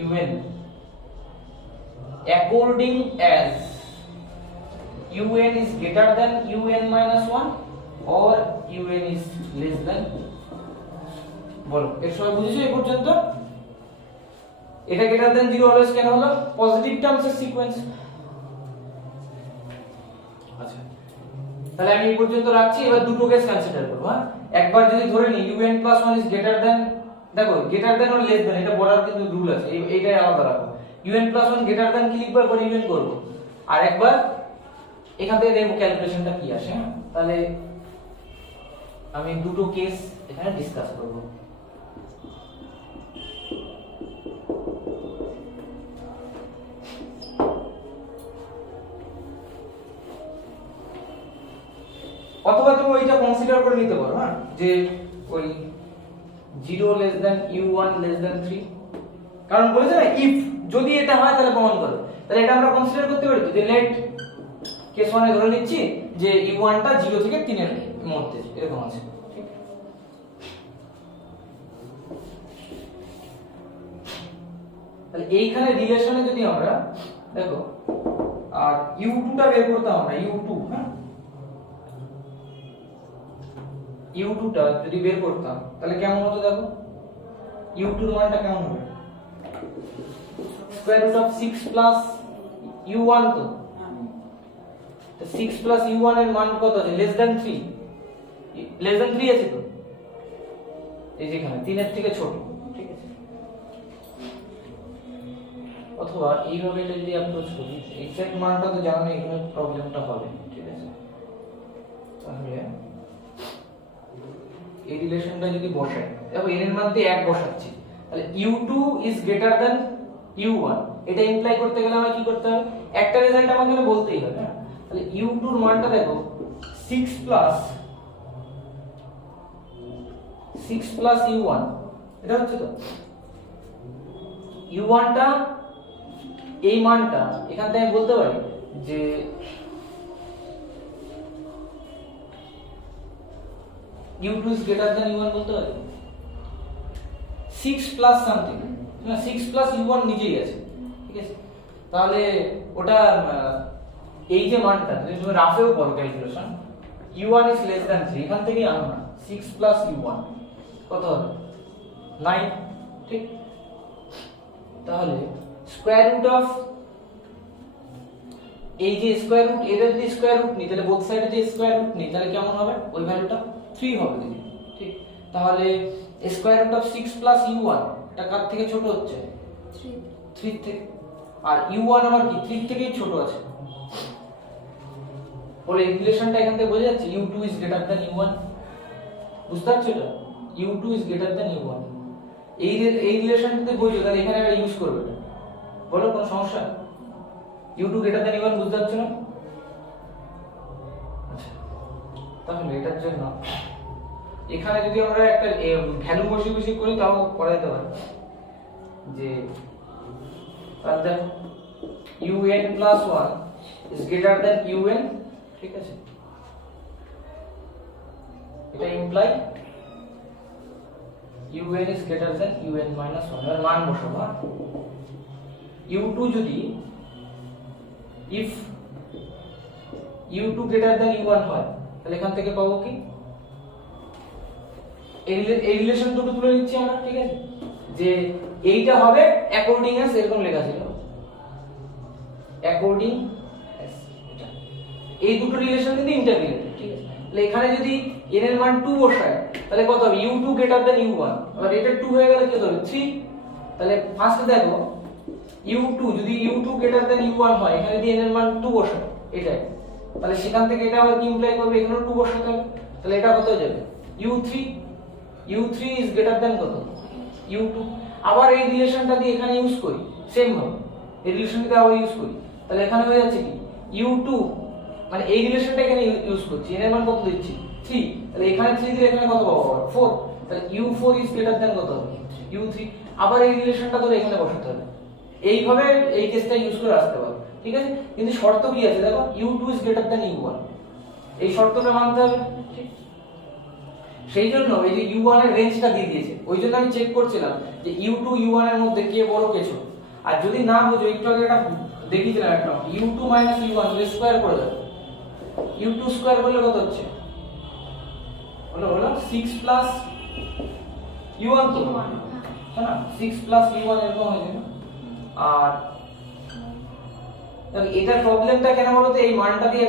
un according as un is greater than un minus 1 or un is less than বলো এর সবাই বুঝেছো এই পর্যন্ত এটা গ্রেটার দ্যান 0 অলওয়েজ কেন হলো পজিটিভ টার্মস এর সিকোয়েন্স তাহলে আমি এই পর্যন্ত রাখছি, এবার দুটো কেস কনসিডার করব। হ্যাঁ, একবার যদি ধরে নিই un+1 ইজ গ্রেটার দ্যান, দেখো greater than or less than এটা বলার কিন্তু রুল আছে, এইটাই আলাদা রাখো। un+1 গ্রেটার দ্যান কি লিখবো, একবার un করব, আর একবার এখান থেকে দেখব ক্যালকুলেশনটা কি আসে। হ্যাঁ, তাহলে আমি দুটো কেস এখানে ডিসকাস করব। অথবা তুমি ওইটা কনসিডার করে নিতে পারো, হ্যাঁ, যে ওই 0 less than u1 less than 3, কারণ বলেছে না ইফ যদি এটা হয় তাহলে প্রমাণ করো, তাহলে এটা আমরা কনসিডার করতে পারি যে লেট কেস 1 এ ধরে নিচ্ছি যে u1 টা 0 থেকে 3 এর মধ্যে এরকম আছে, ঠিক। তাহলে এইখানে রিলেশনে যদি আমরা দেখো আর u2 টা বের করতাম আমরা, u2, হ্যাঁ, u2 টা যদি বের করতাম তাহলে কেমন হতো দেখো, u2 এর মানটা কেমন হবে, square root of 6 plus u1, তো 6 প্লাস u1 এর মান কত আছে, লেস দ্যান 3, লেস দ্যান 3 আছে তো, এই যেখানে 3 এর থেকে ছোট, ঠিক আছে। অথবা এইভাবে এটা যদি অ্যাপ্রোচ করি, এক্সাক্ট মানটা তো জানা নেই, এখানে প্রবলেমটা হবে, ঠিক আছে। তাহলে এই রিলেশনটা যদি বসাই, দেখো n এর মধ্যে 1 বসাচ্ছি, তাহলে u2 is greater than u1, এটা ইমপ্লাই করতে গেলে আমরা কি করতে হবে, একটা রেজাল্ট আমাকে বলতেই হবে। তাহলে u2 এর মানটা দেখো 6 প্লাস u1, এটা হচ্ছে তো u1 টা, এই মানটা এখান থেকে আমি বলতে পারি যে u2 is greater than u1 বলতে পারি, 6 প্লাস সামথিং, না 6 প্লাস u1 নিজেই আছে, ঠিক আছে। তাহলে ওটা এই যে মানটা যদি তুমি রাফেও করো calculation, u1 is less than 3, এখান থেকেই আনো না, 6 প্লাস u1 কত হবে, 9, ঠিক। তাহলে স্কয়ার রুট অফ এই যে স্কয়ার রুট, এর যদি স্কয়ার রুট নিই তাহলে বোথ সাইডে যে স্কয়ার রুট নিই তাহলে কেমন হবে, ওই ভ্যালুটা 3 হবে দিদি, ঠিক। তাহলে square root of 6 plus u1 এটা কার থেকে ছোট হচ্ছে, 3 থেকে, আর u1 আমার কি 3 থেকেই ছোট আছে, বলে এই রিলেশনটা এখান থেকে বোঝা যাচ্ছে u2 is greater than u1, বুঝতে পারছো এটা, u2 is greater than u1, এই রিলেশনটা যদি বোঝো তাহলে এখানে আমরা ইউজ করব এটা, বলো কোনো সমস্যা, u2 greater than u1 বুঝতে পারছো না? আচ্ছা, তাহলে এটার জন্য এখানে যদি আমরা একটা ভ্যালু বসিয়ে করি তাও করা যেতে পারে, যে তাহলে দেখো un+1 is greater than un, ঠিক আছে, এটা imply un is greater than un-1, এর মান বসাবো। u2 যদি if u2 greater than u1 হয় তাহলে এখান থেকে পাবো কি, এই রিলেশন দুটো তুলে নিচ্ছি আমরা, ঠিক আছে, যে এইটা হবে অ্যাকর্ডিং অ্যাজ এরকম লেখা ছিল, অ্যাকর্ডিং অ্যাজ, এটা এই দুটো রিলেশন কিন্তু ইন্টাররিলেটেড, ঠিক আছে। তাহলে এখানে যদি n এর মান 2 বসায় তাহলে কত হবে, u2 greater than u1, আর এটা 2 হয়ে গেলে কি হবে 3, তাহলে ফার্স্টে দেখো u2 যদি u2 greater than u1 হয়, এখানে যদি n এর মান 2 বসায় এটাই, তাহলে সেখান থেকে এটা আবার কি ইমপ্লাই করবে, এখানেও 2 বসাতে হবে, তাহলে এটা কত হয়ে যাবে u3 is greater than কত, u2, আবার এই রিলেশনটা দিয়ে এখানে ইউজ করি সেম ভাবে, এই রিলেশনটা আবার ইউজ করি, তাহলে এখানে হয়ে যাচ্ছে কি u2, মানে এই রিলেশনটা এখানে ইউজ করছি, n এর মান কত দিচ্ছি 3, তাহলে এখানে 3 দিলে এখানে কত পাবো, 4, তাহলে u4 is greater than কত হবে, u3, আবার এই রিলেশনটা ধরে এখানে বসাতে হবে, এইভাবে এই কেসটা ইউজ করে আসতে পারো, ঠিক আছে। কিন্তু শর্ত কি আছে দেখো, u2 is greater than u1, এই শর্তটা মানতে হবে, ঠিক। সেই জন্য এই যে u1 এর রেঞ্জটা দিয়ে দিয়েছে, ওই জন্য আমি চেক করছিলাম যে u2 u1 এর মধ্যে কে বড় কে ছোট, আর যদি না বুঝো একটু আগে এটা দেখিয়েছিলাম একটা, u2 u1 যদি স্কয়ার করে দাও, u2 স্কয়ার করলে কত হচ্ছে, হলো 6 প্লাস u1, তো তাই না, 6 প্লাস u1 এরকম হয়ে যাবে, আর এটার প্রবলেমটা কেন বলতো, এই মানটা দিয়ে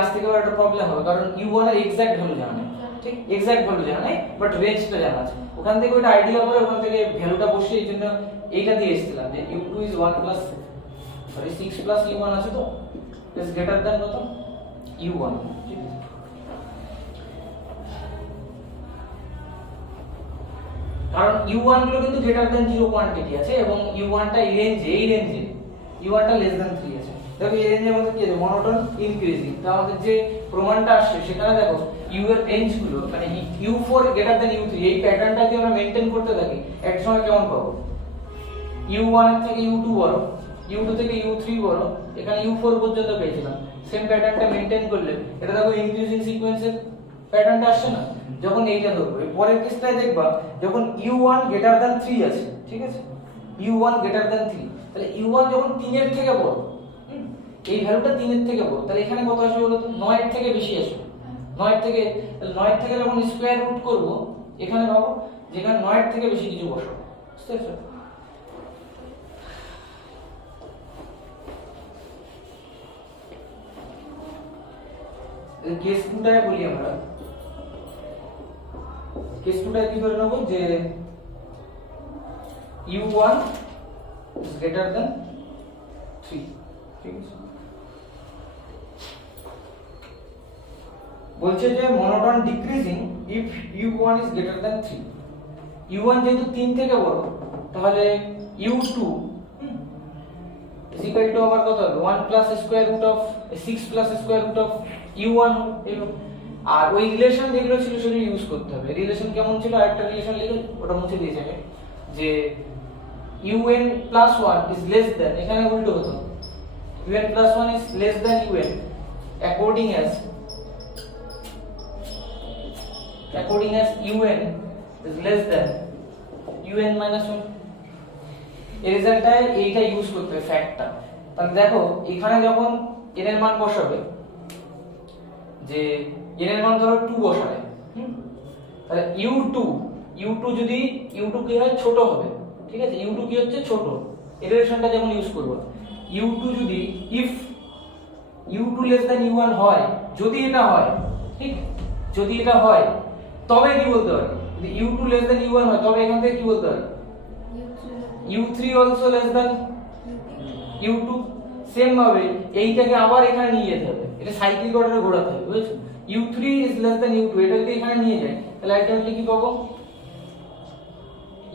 আসতে গেলে একটা প্রবলেম হবে, কারণ u1 এর এক্সাক্ট ভ্যালু জানা নেই, ঠিক এক্সাক্ট ভ্যালু জানা নেই, বাট রেঞ্জটা জানা আছে। ওখান থেকে ওটা আইডিয়া করে ওখান থেকে ভ্যালুটা বসিয়ে এই জন্য এইটা দিয়ে এসেছিলাম যে u2 is 1 plus sorry 6 plus u1 আছে তো is greater than কত u1, ঠিক আছে। কারণ u1 গুলো কিন্তু গ্রেটার দ্যান 0 কোয়ান্টিটি আছে এবং u1 টা এই রেঞ্জে u1 টা লেস দ্যান 3 আছে। দেখো এই রেঞ্জের মধ্যে কি আছে, মনোটোন ইনক্রিজিং। তো আমাদের যে প্রমাণটা আসছে সেখানে দেখো u এর রেঞ্জ গুলো মানে u4 গ্রেটার দ্যান u3, এই প্যাটার্নটা যদি আমরা মেইনটেইন করতে থাকি এক সময় কেমন পাবো, u1 এর থেকে u2 বড়, u2 থেকে u3 বড়, এখানে u4 পর্যন্ত পেয়েছিলাম। সেম প্যাটার্নটা মেইনটেইন করলে এটা দেখো ইনক্রিজিং সিকোয়েন্সের প্যাটার্নটা আসছে না। যখন এইটা ধরবো এই পরের কেসটায় দেখবা যখন u1 গ্রেটার দ্যান 3 আছে, ঠিক আছে, u1 গ্রেটার দ্যান 3, তাহলে u1 যখন 3 এর থেকে বড়, এই ভ্যালুটা 3 এর থেকে বড়, তাহলে এখানে কত আসবে বলো তো, 9 এর থেকে বেশি আসবে। 9 এর থেকে, তাহলে 9 এর থেকে যখন স্কয়ার রুট করব এখানে পাবো যেখানে 9 এর থেকে বেশি কিছু বসাবো, বুঝতে পারছো? কেস 2টায় বলি আমরা, কেস 2টায় কি ধরে নেব যে u1 is greater than 3, ঠিক আছে। বলছে যে monotone decreasing if u1 is greater than 3, u1 যেহেতু 3 থেকে বড় তাহলে u2 is equal to আবার কত হবে 1 plus square root of 6 plus square root of u1 হবে। আর ওই রিলেশন যেগুলো ছিল সেগুলো ইউজ করতে হবে। রিলেশন কেমন ছিল, আরেকটা রিলেশন লিখে ওটা মুছে দিয়েছি আমি, যে un plus 1 is less than, এখানে উল্টো হতো, un plus 1 is less than un according as un is less than un minus 1। এই রেজাল্টটায় এইটা ইউজ করতে হবে ফ্যাক্টটা। তাহলে দেখো এখানে যখন n এর মান বসাবে, যে n এর মান ধরো 2 বসাবে, তাহলে u2 যদি u2 কি হয় ছোট হবে, ঠিক আছে, u2 কি হচ্ছে ছোট, এই রিলেশনটা যেমন ইউজ করব, u2 যদি if u2 less than u1 হয়, যদি এটা হয়, ঠিক, যদি এটা হয় তবে কি বলতে পারি, যদি u2 less than u1 হয় তবে এখান থেকে কি বলতে পারি u3 also less than u2। Same ভাবে এইটাকে আবার এখানে নিয়ে যেতে হবে, এটা সাইক্লিক অর্ডারে ঘোরাতে হবে, বুঝছো, u3 is less than u2, এটা যদি এখানে নিয়ে যাই তাহলে আলটিমেটলি কি পাবো,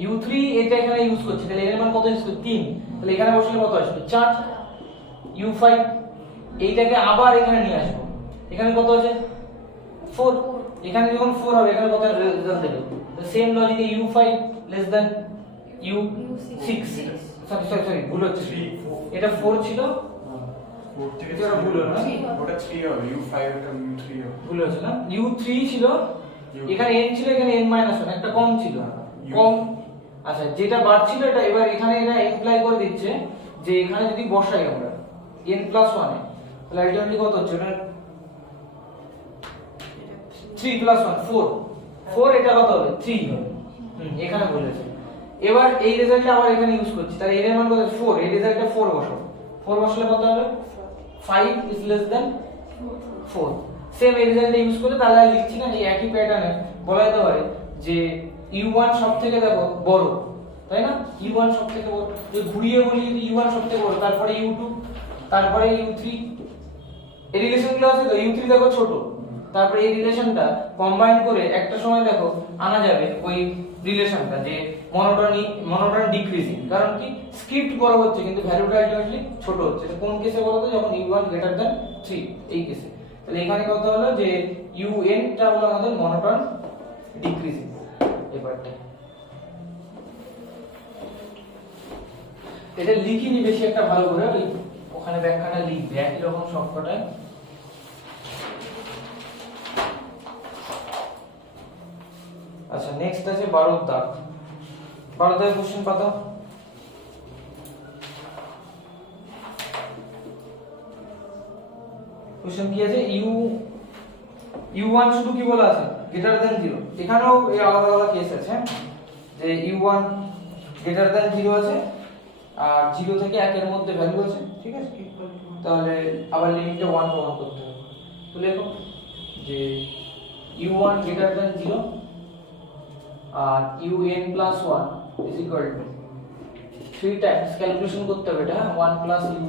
u3 এটা এখানে ইউজ করছে, তাহলে এর মান কত ইউজ করছে 3, তাহলে এখানে বসলে কত আসবে 4, u5 এইটাকে আবার এখানে নিয়ে আসবো, এখানে কত আছে 4, এখানে যখন 4 হবে এখানে কত রেজাল্ট দেবে, সেম লজিকে u5 less than u6, sorry ভুল হচ্ছে, এটা 4 ছিল, 4 থেকে এটা ভুল হলো না, ওটা 3 হবে, u5 এটা u3 হবে, ভুল হচ্ছে না, u3 ছিল, এখানে n ছিল, এখানে n minus 1 একটা কম ছিল, কম, আচ্ছা যেটা বাড়ছিল এটা এবার এখানে এটা ইমপ্লাই করে দিচ্ছে যে এখানে যদি বসাই আমরা n plus 1 এ তাহলে আলটিমেটলি কত হচ্ছে, এটা 3 plus 1 4 এটা কত হবে 3 হবে, এখানে বলেছে। এবার এই রেজাল্টটা আবার এখানে ইউজ করছি, তাহলে এর মান কত 4, এই রেজাল্টটা 4 বসাবো, 4 বসালে কত হবে 5 is less than 4। সেম এই রেজাল্টটা ইউজ করে তাহলে আর লিখছি না, এই একই প্যাটার্নে বলা যেতে পারে যে u1 সবথেকে দেখো বড়, তাই না, u1 সবথেকে বড়, যে ঘুরিয়ে বলি যদি u1 সবথেকে বড়, তারপরে u2, তারপরে u3, এই রিলেশনগুলো আছে তো, u3 দেখো ছোট, তারপরে এই রিলেশনটা কম্বাইন করে একটা সময় দেখো আনা যাবে ওই রিলেশনটা যে মনোটোন ডিক্রিজিং, কারণ কি স্ক্রিপ্ট বড় হচ্ছে কিন্তু ভ্যালুটা আলটিমেটলি ছোট হচ্ছে। এটা কোন কেসে বলো তো, যখন u1 গ্রেটার দ্যান 3, এই কেসে। তাহলে এখানে কত হলো যে un টা হলো আমাদের মনোটোন ডিক্রিজিং। এবারটা এটা লিখিনি বেশি একটা ভালো করে, ওই ওখানে ব্যাখ্যাটা লিখবে একই রকম সবকটায়। আচ্ছা নেক্সট আছে 12 দাগ, 12 দাগের কোশ্চেন পাতা, কোশ্চেন কি আছে, u1 শুধু কি বলা আছে গ্রেটার দ্যান 0, এখানেও এই আলাদা আলাদা কেস আছে যে u1 গ্রেটার দ্যান 0 আছে আর 0 থেকে 1 এর মধ্যে ভ্যালু আছে, ঠিক আছে? তাহলে আবার লিমিটটা 1 প্রমাণ করতে হবে। তো লেখো যে u1 greater than 0 আর un plus 1 is equal to 3 times calculation করতে হবে এটা 1 plus un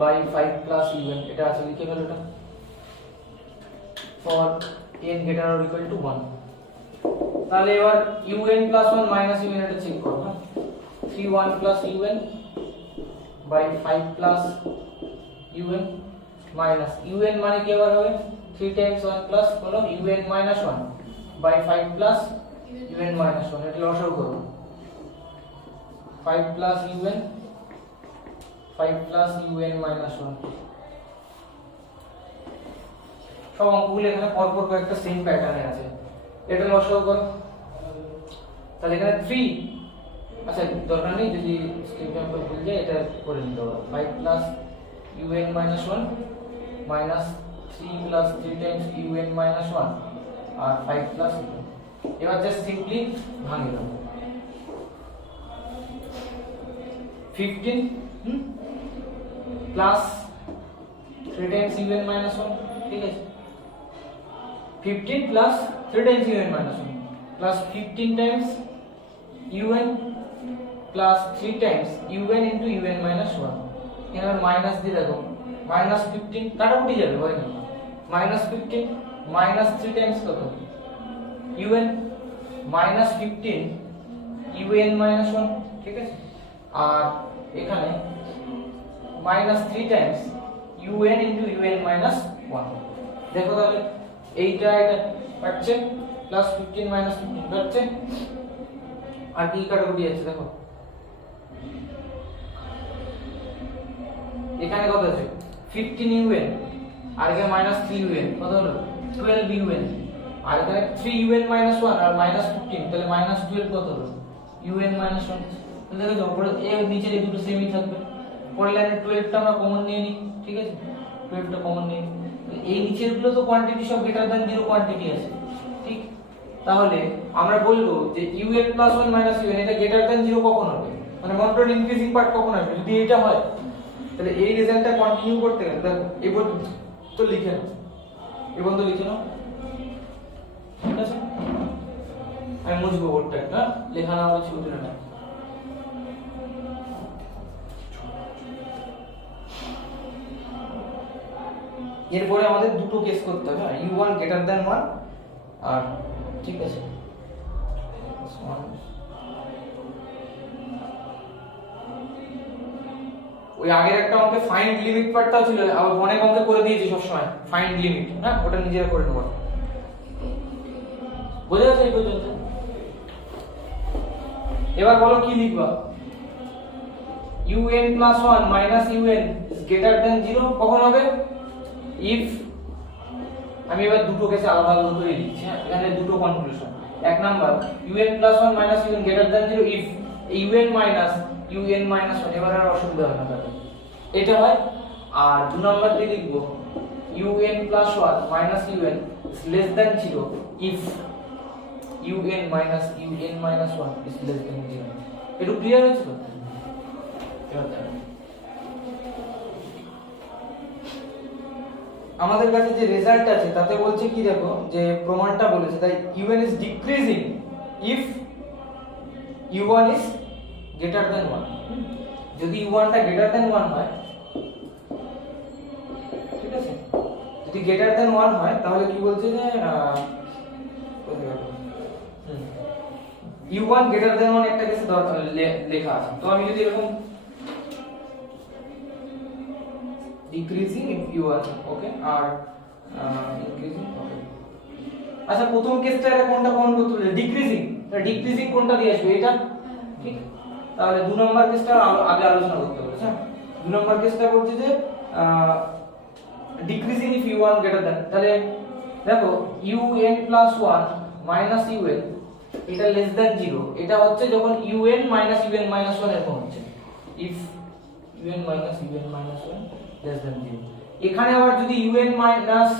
by 5 plus un, এটা আছে, লিখে ফেলো এটা for n greater or equal to 1। তাহলে এবার un plus 1 minus un এটা চেক করো, হ্যাঁ 3 1 plus un by 5 plus un minus un মানে কি এবার হবে 3 times 1 plus হলো un minus 1 by 5 plus un minus 1, এটা লসাগু করো 5 plus un 5 plus un minus 1। সব অঙ্কগুলো এখানে পরপর কয়েকটা সেম প্যাটার্নে আছে, এটা লসাগু করো। তাহলে এখানে 3, আচ্ছা দরকার নেই, যদি স্ক্রিন নাম্বার ভুল যায় এটা করে নিতে হবে 5 plus un minus 1 minus 3 plus 3 times un minus 1 আর 5 plus এবার জাস্ট সিম্পলি ভাঙে দাও 15 প্লাস 3 times un minus 1, ঠিক আছে? 15 plus 3 times un minus 1 plus 15 times un plus 3 times un into un minus 1, এখানে মাইনাস দিয়ে দেখো minus 15 কাটাকুটি যাবে হয় না, minus 15 minus 3 times কত un minus 15 un minus 1, ঠিক আছে? আর এখানে minus 3 times un into un minus 1, দেখো তাহলে এইটা এটা পাচ্ছে প্লাস 15 minus 15 পাচ্ছে, আর কি কাটাকুটি আছে দেখো এখানে কত আছে 15 un আর এখানে minus 3 un কত হলো 12 un, আর এখানে 3 un minus 1 আর minus 15 তাহলে minus 12 কত হলো un minus 1। তাহলে দেখো উপরে এই নিচের এই দুটো সেমই থাকবে, পরের লাইনে 12 টা আমরা কমন নিয়ে নিই, ঠিক আছে? 12 টা কমন নিয়ে নিই, এই নিচের গুলো তো কোয়ান্টিটি সব গ্রেটার দ্যান 0 কোয়ান্টিটি আছে, ঠিক? তাহলে আমরা বলবো যে un plus 1 minus un এটা গ্রেটার দ্যান 0 কখন হবে, মানে মনোটোন ইনক্রিজিং পার্ট কখন আসবে, যদি এটা হয় তাহলে এই রেজাল্টটা কন্টিনিউ করতে গেলে দেখো এই পর্যন্ত তো লিখে নাও, এই পর্যন্ত লিখে নাও, ঠিক আছে? আমি মুছবো বোর্ডটা, না লেখা না হলে ছবি তুলে নাও। এরপরে আমাদের দুটো কেস করতে হবে, u1 গ্রেটার দ্যান 1 আর, ঠিক আছে? ওই আগের একটা অঙ্কে ফাইন্ড লিমিট পার্টটাও ছিল, আবার অনেক অঙ্কে করে দিয়েছি সব সময় ফাইন্ড লিমিট, হ্যাঁ ওটা নিজেরা করে নেব। বোঝা যাচ্ছে এই পর্যন্ত? এবার বলো কি লিখবা, un plus 1 minus un is greater than 0 কখন হবে, if, আমি এবার দুটো কেসে আলাদা আলাদা করে লিখছি, হ্যাঁ এখানে দুটো কনক্লুশন। এক number un plus 1 minus un greater than 0 if un minus un minus 1, এবার আর অসুবিধা হবে না তাহলে এটা হয়। আর দু নাম্বার দিয়ে লিখবো un plus 1 minus un is less than 0 if un minus 1 is less than 0। এটা ক্লিয়ার হয়েছে তো? আমাদের কাছে যে রেজাল্ট আছে তাতে বলছে কি দেখো, যে প্রমাণটা বলেছে তাই un is decreasing if u1 is greater than 1। যদি u1 টা greater than 1 হয়, ঠিক আছে? যদি greater than 1 হয় তাহলে কি বলছে যে u1 greater than 1 একটা কেসে লেখা আছে, তো আমি যদি এরকম decreasing if u1, okay, R increasing, ওকে। আচ্ছা প্রথম কেসটা এটা কোনটা কমন করতে হবে, ডিক্রিজিং কোনটা দিয়ে আসবে এটা, ঠিক? তাহলে দু নম্বর কেসটা আগে আলোচনা করতে হবে, হ্যাঁ? দু নম্বর কেসটা বলছে যে decreasing if u1 greater than, তাহলে দেখো un plus 1 minus un এটা লেস দ্যান 0, এটা হচ্ছে যখন un minus un minus 1 এরকম হচ্ছে, if un minus un minus 1 less than 0। এখানে আবার যদি un minus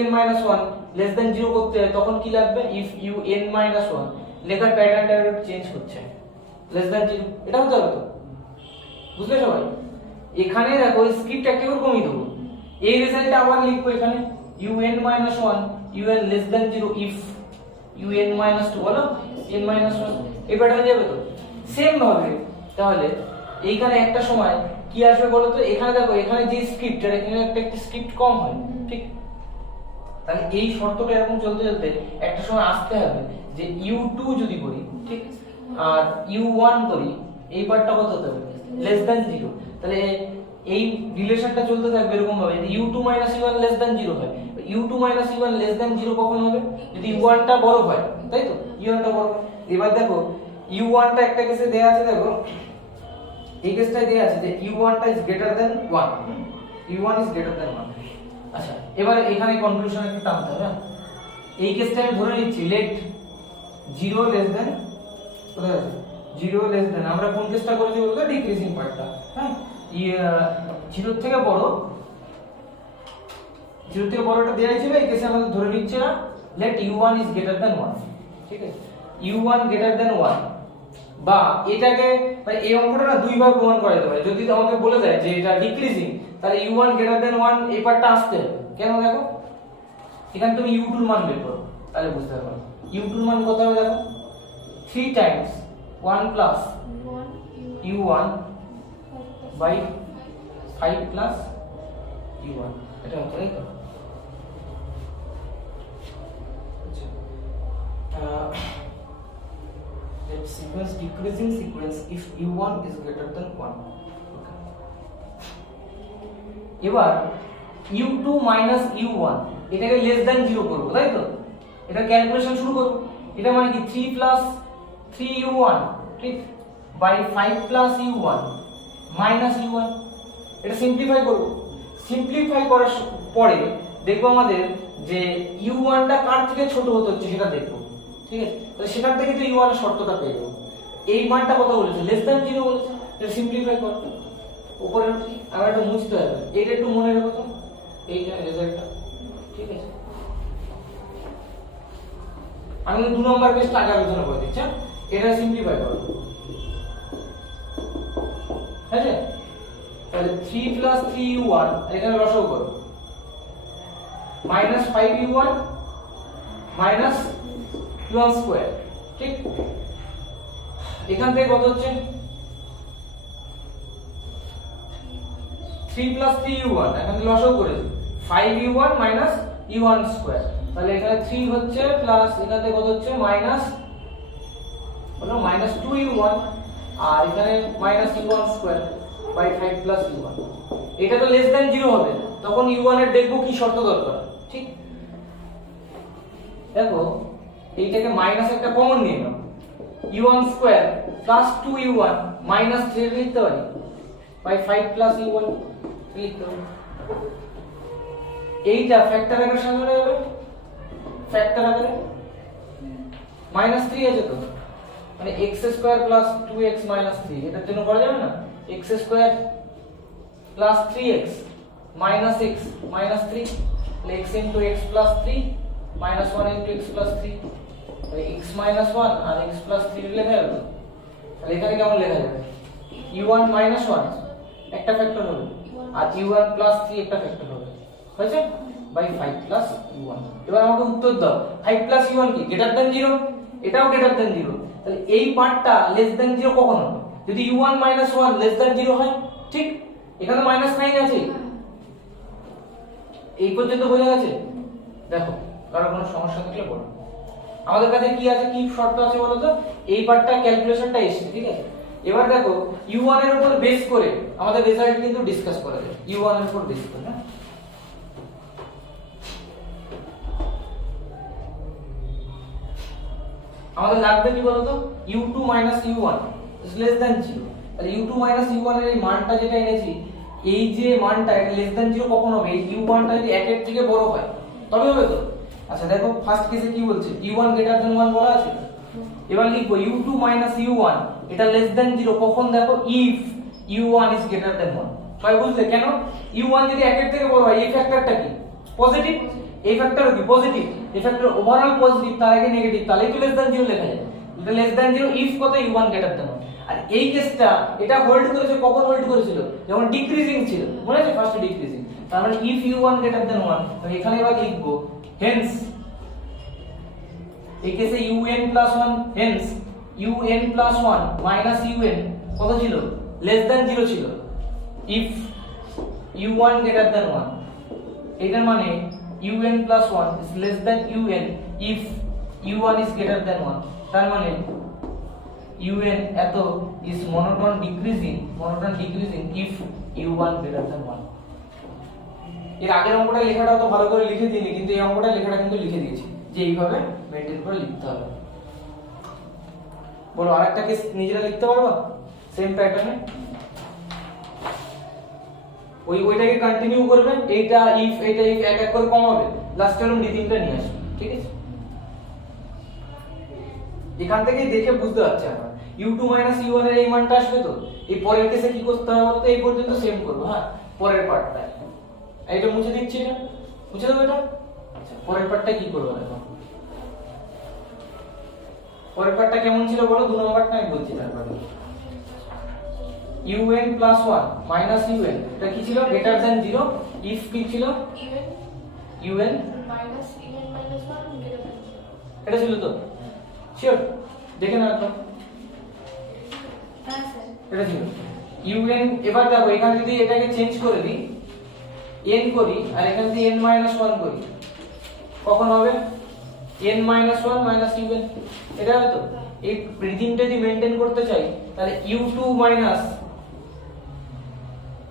un minus 1 less than 0 করতে হয় তখন কি লাগবে, if un minus 1, লেখার প্যাটার্নটা একটু চেঞ্জ হচ্ছে, লেস দ্যান 0 এটা হতে হবে তো, বুঝলে সবাই? এখানে দেখো স্ক্রিপ্ট একটা করে কমিয়ে দেবো, এই রেজাল্টটা আবার লিখবো এখানে un - 1 un less than 0 if un - 2 বলো n - 1 এই প্যাটার্ন যাবে তো সেম ভাবে। তাহলে এইখানে একটা সময় কি আসবে বলো তো, এখানে দেখো এখানে যে স্ক্রিপ্ট এর এখানে একটা স্ক্রিপ্ট কম হয়, ঠিক? তাহলে এই শর্তটা এরকম চলতে চলতে একটা সময় আসতে হবে যে u2 যদি করি, ঠিক, আর u1 করি, এই পার্টটা কত হতে হবে লেস দ্যান 0। তাহলে এই রিলেশনটা চলতে থাকবে এরকম ভাবে যে u2 - u1 লেস দ্যান 0 হয়। u2 - u1 লেস দ্যান 0 কখন হবে? যদি u1 টা বড় হয়, তাই তো? u1 টা বড় হয়। এবার দেখো u1 টা একটা কেসে দেয়া আছে, দেখো এই কেসটাই দেয়া আছে যে u1 টা is greater than 1, u1 is greater than 1। আচ্ছা, এবার এখানে কনক্লুশন একটা টানতে হবে। এই কেসটা আমি ধরে নিচ্ছি লেট 0 লেস দ্যান, কোথায় আছে 0 লেস দ্যান, আমরা কোন কেসটা করেছি বলতো? ডিক্রিজিং পার্টটা, হ্যাঁ? 0 থেকে বড়, 0 থেকে বড়টা দেয়া ছিল, এই কেসে আমাদের ধরে নিচ্ছে না late u1 is greater than 1, ঠিক আছে? u1 গ্রেটার দ্যান 1, বা এটাকে মানে এই অঙ্কটা না দুই ভাবে প্রমাণ করা যেতে পারে। যদি আমাকে বলে দেয় যে এটা ডিক্রিজিং, তাহলে u1 গ্রেটার দ্যান 1 এই পার্টটা আসতে হবে। কেন? দেখো এখানে তুমি u2 এর মান বের করো, তাহলে বুঝতে পারবে। u2 এর মান কত হবে দেখো, 3 Times 1 plus u1 by 5 plus u1, এটা হতো, তাই তো? Let sequence decreasing sequence if u1 is greater than 1. এবার u2 minus u1 এটাকে less than 0 করব, তাই তো? এটা ক্যালকুলেশন শুরু করব। এটা মানে কি 3 plus 3u1, ঠিক, by 5 plus u1 minus u1। এটা সিম্পলিফাই করব। সিম্পলিফাই করার পরে দেখব আমাদের যে u1 টা কার থেকে ছোট হতে হচ্ছে সেটা দেখব, ঠিক আছে? তাহলে সেখান থেকে তো u1 এর শর্তটা পেয়ে যাব। এই মানটা কত বলেছে? লেস দ্যান 0 বলেছে। এটা সিম্পলিফাই কর, উপরে আমরা একটু মুছতে হবে, এটা একটু মনে রাখো তো, এইটা রেজাল্টটা, ঠিক আছে? আমি 2 নম্বর কেসটা আগে আলোচনা করে দিচ্ছি। এটা সিম্পলিফাই করো, ঠিক আছে? তাহলে 3 plus 3u1 এখানে লসাগু করো, minus 5u1 minus u1 square, ঠিক? এখান থেকে কত হচ্ছে 3 plus 3u1, এখানে লসাগু করেছি 5u1 minus u1 স্কয়ার। তাহলে এখানে 3 হচ্ছে প্লাস এখান থেকে কত হচ্ছে মাইনাস, বলো minus 2u1, আর এখানে minus u1 square by 5 plus u1। এটা তো লেস দ্যান 0 হবে, তখন u1 এর দেখবো কি শর্ত দরকার, ঠিক? দেখো এইটাকে মাইনাস একটা কমন নিয়ে নাও, u1 square plus 2u1 minus 3 লিখতে পারি বাই 5 প্লাস u1 লিখতে পারি। এইটা ফ্যাক্টর আকারে সাজানো যাবে, ফ্যাক্টর আকারে মাইনাস 3 আছে তো, মানে x square plus 2x minus 3, এটার জন্য করা যাবে না? x square plus 3x minus x minus 3, তাহলে x into x plus 3 minus 1 into x plus 3, তাহলে x minus 1 আর x plus 3 লেখা যাবে। তাহলে এখানে কেমন লেখা যাবে? u1 minus 1 একটা ফ্যাক্টর হবে, আর u1 plus 3 একটা ফ্যাক্টর হবে, হয়েছে? By 5 plus u1। এবার আমাকে উত্তর দাও 5 plus u1 কি গ্রেটার দ্যান 0? এটাও গ্রেটার দ্যান 0। তাহলে এই পার্টটা লেস দ্যান 0 কখন হবে? যদি u1 minus 1 লেস দ্যান 0 হয়, ঠিক? এখানে মাইনাস 9 আছে, এই পর্যন্ত বোঝা গেছে? দেখো কারো কোনো সমস্যা থাকলে বলো। আমাদের কাছে কি আছে, কি শর্ত আছে বলো তো? এই পার্টটা ক্যালকুলেশনটা এসেছে, ঠিক আছে? এবার দেখো u1 এর উপর বেস করে আমাদের রেজাল্ট কিন্তু ডিসকাস করা যায়, u1 এর উপর বেস করে, হ্যাঁ? আমাদের লাগবে কি বলতো, u2 minus u1 is less than 0। তাহলে u2 minus u1 এর এই মানটা যেটা এনেছি, এই যে মানটা এটা লেস দ্যান 0 কখন হবে? এই u1 টা যদি 1 এর থেকে বড় হয় তবে হবে তো। আচ্ছা দেখো ফার্স্ট কেসে কি বলছে, u1 গ্রেটার দ্যান 1 বলা আছে। এবার লিখবো u2 minus u1 এটা লেস দ্যান 0 কখন? দেখো if u1 is greater than 1। সবাই বুঝলে কেন? u1 যদি 1 এর থেকে বড় হয়, এই ফ্যাক্টরটা কি পজিটিভ, এই ফ্যাক্টরও কি পজিটিভ, এই ফ্যাক্টর ওভারঅল পজিটিভ, তার আগে নেগেটিভ, তাহলে তো লেস দ্যান 0 লেখা যায়। এটা লেস দ্যান 0 if কত? u1 greater than 1। আর এই কেসটা এটা হোল্ড করেছে, কখন হোল্ড করেছিল? যখন ডিক্রিজিং ছিল, মনে আছে? ফার্স্টে ডিক্রিজিং। তার মানে ইফ u1 greater than 1, আমি এখানে এবার লিখবো হেন্স এই কেসে un plus 1, hence un plus 1 minus un কত ছিল? লেস দ্যান 0 ছিল। ইফ u1 greater than 1, এটার মানে un plus 1 is less than un if u1 is greater than 1, তার মানে un এত is monotone decreasing if u1 greater than 1। এর আগের অঙ্কটা লেখাটা তো ভালো করে লিখে দিইনি, কিন্তু এই অঙ্কটা লেখাটা কিন্তু লিখে দিয়েছি যে এইভাবে মেইনটেইন করে লিখতে হবে। বলো আরেকটা কেস নিজেরা লিখতে পারবা সেম প্যাটার্নে? ওইটাকে কন্টিনিউ করবে, এইটা ইফ এটা ইফ এক এক করে কমাবে, লাস্টে এরকম দ্বিতীয়টা নিয়ে আসবে, ঠিক আছে? এখান থেকেই দেখে বুঝতে পারছি আমরা u2 u1 এর এই মানটা আসবে। তো এই পরের কেসে কি করতে হবে বলতো? এই পর্যন্ত সেম করব। হ্যাঁ, পরের পার্টটা এইটা মুছে দিচ্ছি, এটা মুছে দেবো এটা। আচ্ছা, পরের পার্টটা কি করব দেখো। পরের পার্টটা কেমন ছিল বলো? 2 নম্বরটা আমি বলছি তারপরে। un plus 1 minus un এটা কি ছিল? গ্রেটার দ্যান 0 if কি ছিল? un minus un minus 1 greater than 0 এটা ছিল তো? শিওর? দেখে নাও একবার। হ্যাঁ স্যার এটা ছিল un। এবার দেখো এখানে যদি এটাকে চেঞ্জ করে দিই, n করি, আর এখানে যদি n minus 1 করি, কখন হবে? n minus 1 minus un, এটা হবে তো? এই রিজিমটা যদি মেইনটেইন করতে চাই তাহলে u2 minus